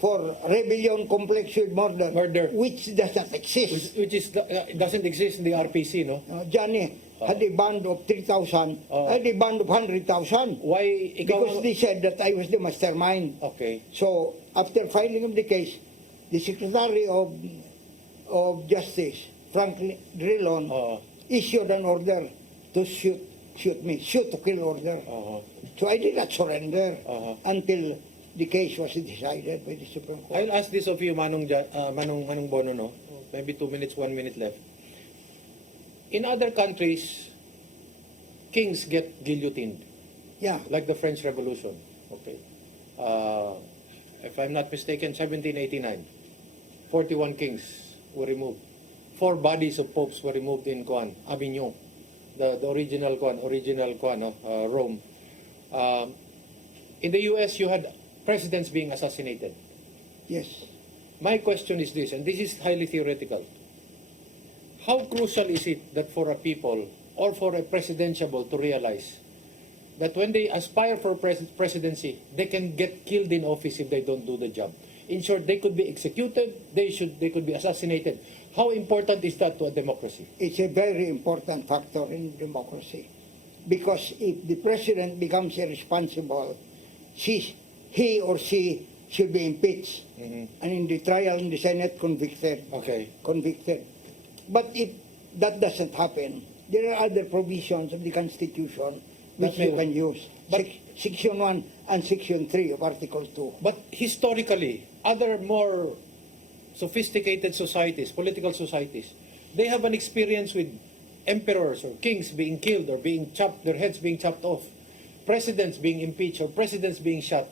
for rebellion complex with murder, which does not exist. Which is doesn't exist in the RPC, no? Johnny had a band of 3,000, I had a band of 100,000. Why? Because they said that I was the mastermind. Okay. So, after filing of the case, the Secretary of Justice, Franklin Drilon, issued an order to shoot me, shoot to kill order. So I did not surrender until the case was decided by the Supreme Court. I'll ask this of you, Manong Bono, no? Maybe 2 minutes, 1 minute left. In other countries, kings get guillotined. Yeah. Like the French Revolution. Okay. If I'm not mistaken, 1789, 41 kings were removed. 4 bodies of popes were removed in Avignon, the original Rome. In the U.S., you had presidents being assassinated. Yes. My question is this, and this is highly theoretical. How crucial is it that for a people or for a presidentiable to realize that when they aspire for presidency, they can get killed in office if they don't do the job? In short, they could be executed, they could be assassinated. How important is that to a democracy? It's a very important factor in democracy. Because if the president becomes irresponsible, he or she should be impeached. And in the trial in the Senate, convicted. Okay. Convicted. But if that doesn't happen, there are other provisions of the Constitution which you can use. Section 1 and Section 3 of Article 2. But historically, other more sophisticated societies, political societies, they have an experience with emperors or kings being killed or being chopped, their heads being chopped off, presidents being impeached or presidents being shot.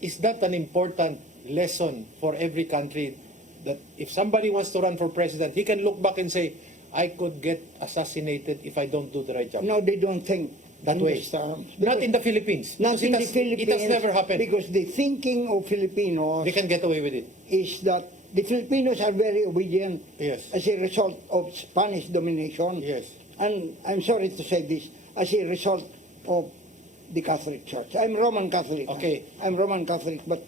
Is that an important lesson for every country, that if somebody wants to run for president, he can look back and say, I could get assassinated if I don't do the right job? No, they don't think that way. Not in the Philippines. Not in the It Philippines. has never happened. Because the thinking of Filipinos, they can get away with it, is that the Filipinos are very obedient. Yes. As a result of Spanish domination. Yes. And I'm sorry to say this, as a result of the Catholic Church. I'm Roman Catholic. Okay. I'm Roman Catholic, but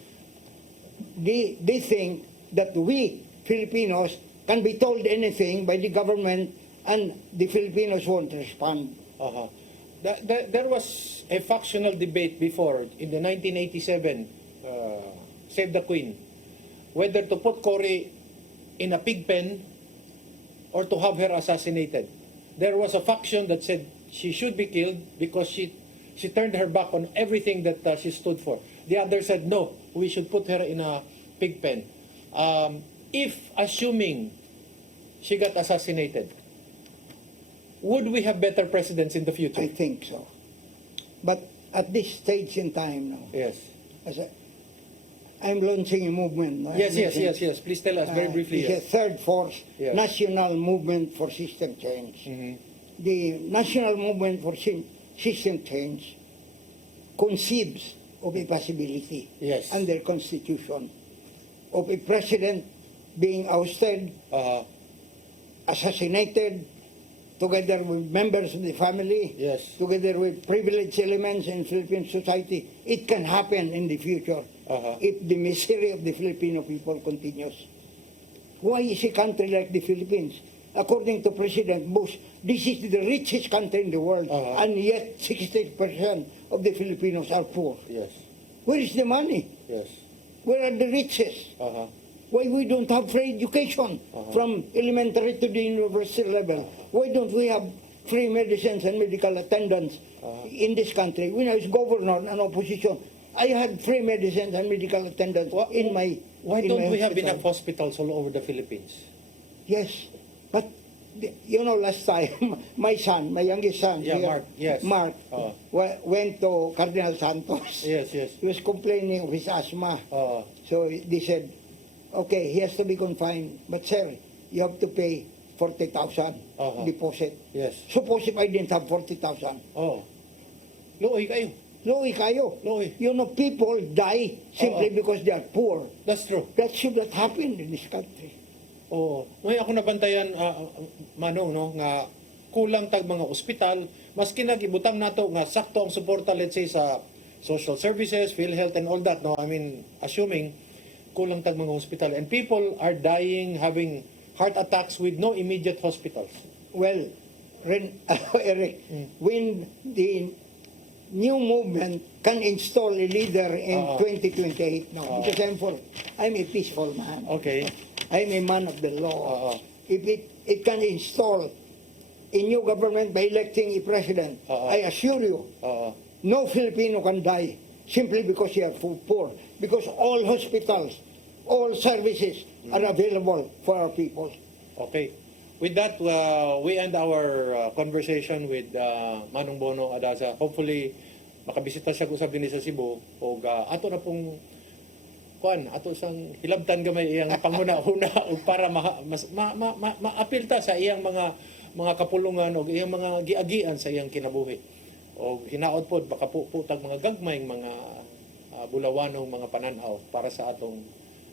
they think that we Filipinos can be told anything by the government and the Filipinos won't respond. There was a factional debate before in the 1987 Save the Queen, whether to put Cory in a pig pen or to have her assassinated. There was a faction that said she should be killed because she turned her back on everything that she stood for. The other said, no, we should put her in a pig pen. If, assuming she got assassinated, would we have better presidents in the future? I think so. But at this stage in time now, yes, I'm launching a movement. Yes. Please tell us very briefly. It's a third force, National Movement for System Change. The National Movement for System Change conceives of a possibility under Constitution of a president being ousted, assassinated, together with members of the family, together with privileged elements in Philippine society. It can happen in the future if the misery of the Filipino people continues. Why is a country like the Philippines? According to President Bush, this is the richest country in the world, and yet 60% of the Filipinos are poor. Yes. Where is the money? Yes. Where are the riches? Why we don't have free education from elementary to the university level? Why don't we have free medicines and medical attendance in this country? When I was governor and opposition, I had free medicines and medical attendance in my Why don't we have enough hospitals all over the Philippines? Yes, but you know, last time my son, my youngest son, Mark, went to Cardinal Santos. Yes. He was complaining of his asthma. So they said, okay, he has to be confined, but sir, you have to pay 40,000 deposit. Yes. Suppose if I didn't have 40,000. Luoy kayo. Luoy kayo. Luoy. You know, people die simply because they are poor. That's true. That should not happen in this country. Ngayon ako nabantayan, Manong, no, nga kulang tag mga ospital, maski nagibutang nato nga sakto ang suporta, let's say, sa social services, PhilHealth, and all that. No, I mean, assuming kulang tag mga hospital, and people are dying, having heart attacks with no immediate hospitals. Well, Eric, when the new movement can install a leader in 2028, no, because I'm a peaceful man. Okay. I'm a man of the law. If it can install a new government by electing a president, I assure you, no Filipino can die simply because you are poor. Because all hospitals, all services are available for our people. Okay. With that, we end our conversation with Manong Bono Adasa. Hopefully, makabisita siya kusab din sa Cebu. O ato na pong ato sang hilabtan gamay iyang panguna-una o para maapil ta sa iyang mga kapulungan o iyang mga giagian sa iyang kinabuhi. O hinaot pod baka putag mga gagmayng mga bulawanong mga pananaw para sa atong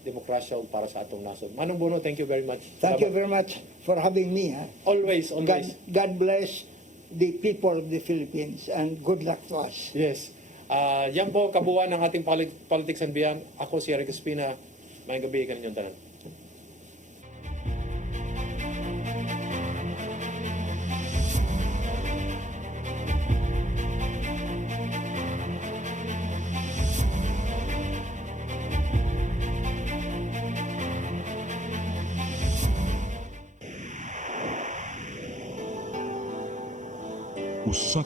demokrasya o para sa atong nasod. Manong Bono, thank you very much. Thank you very much for having me. Always. God bless the people of the Philippines and good luck to us. Yes. Yan po kabuuan ng ating Politics and Beyond. Ako si Eric Espina. Mayang gabi kaninyong tanan. Usa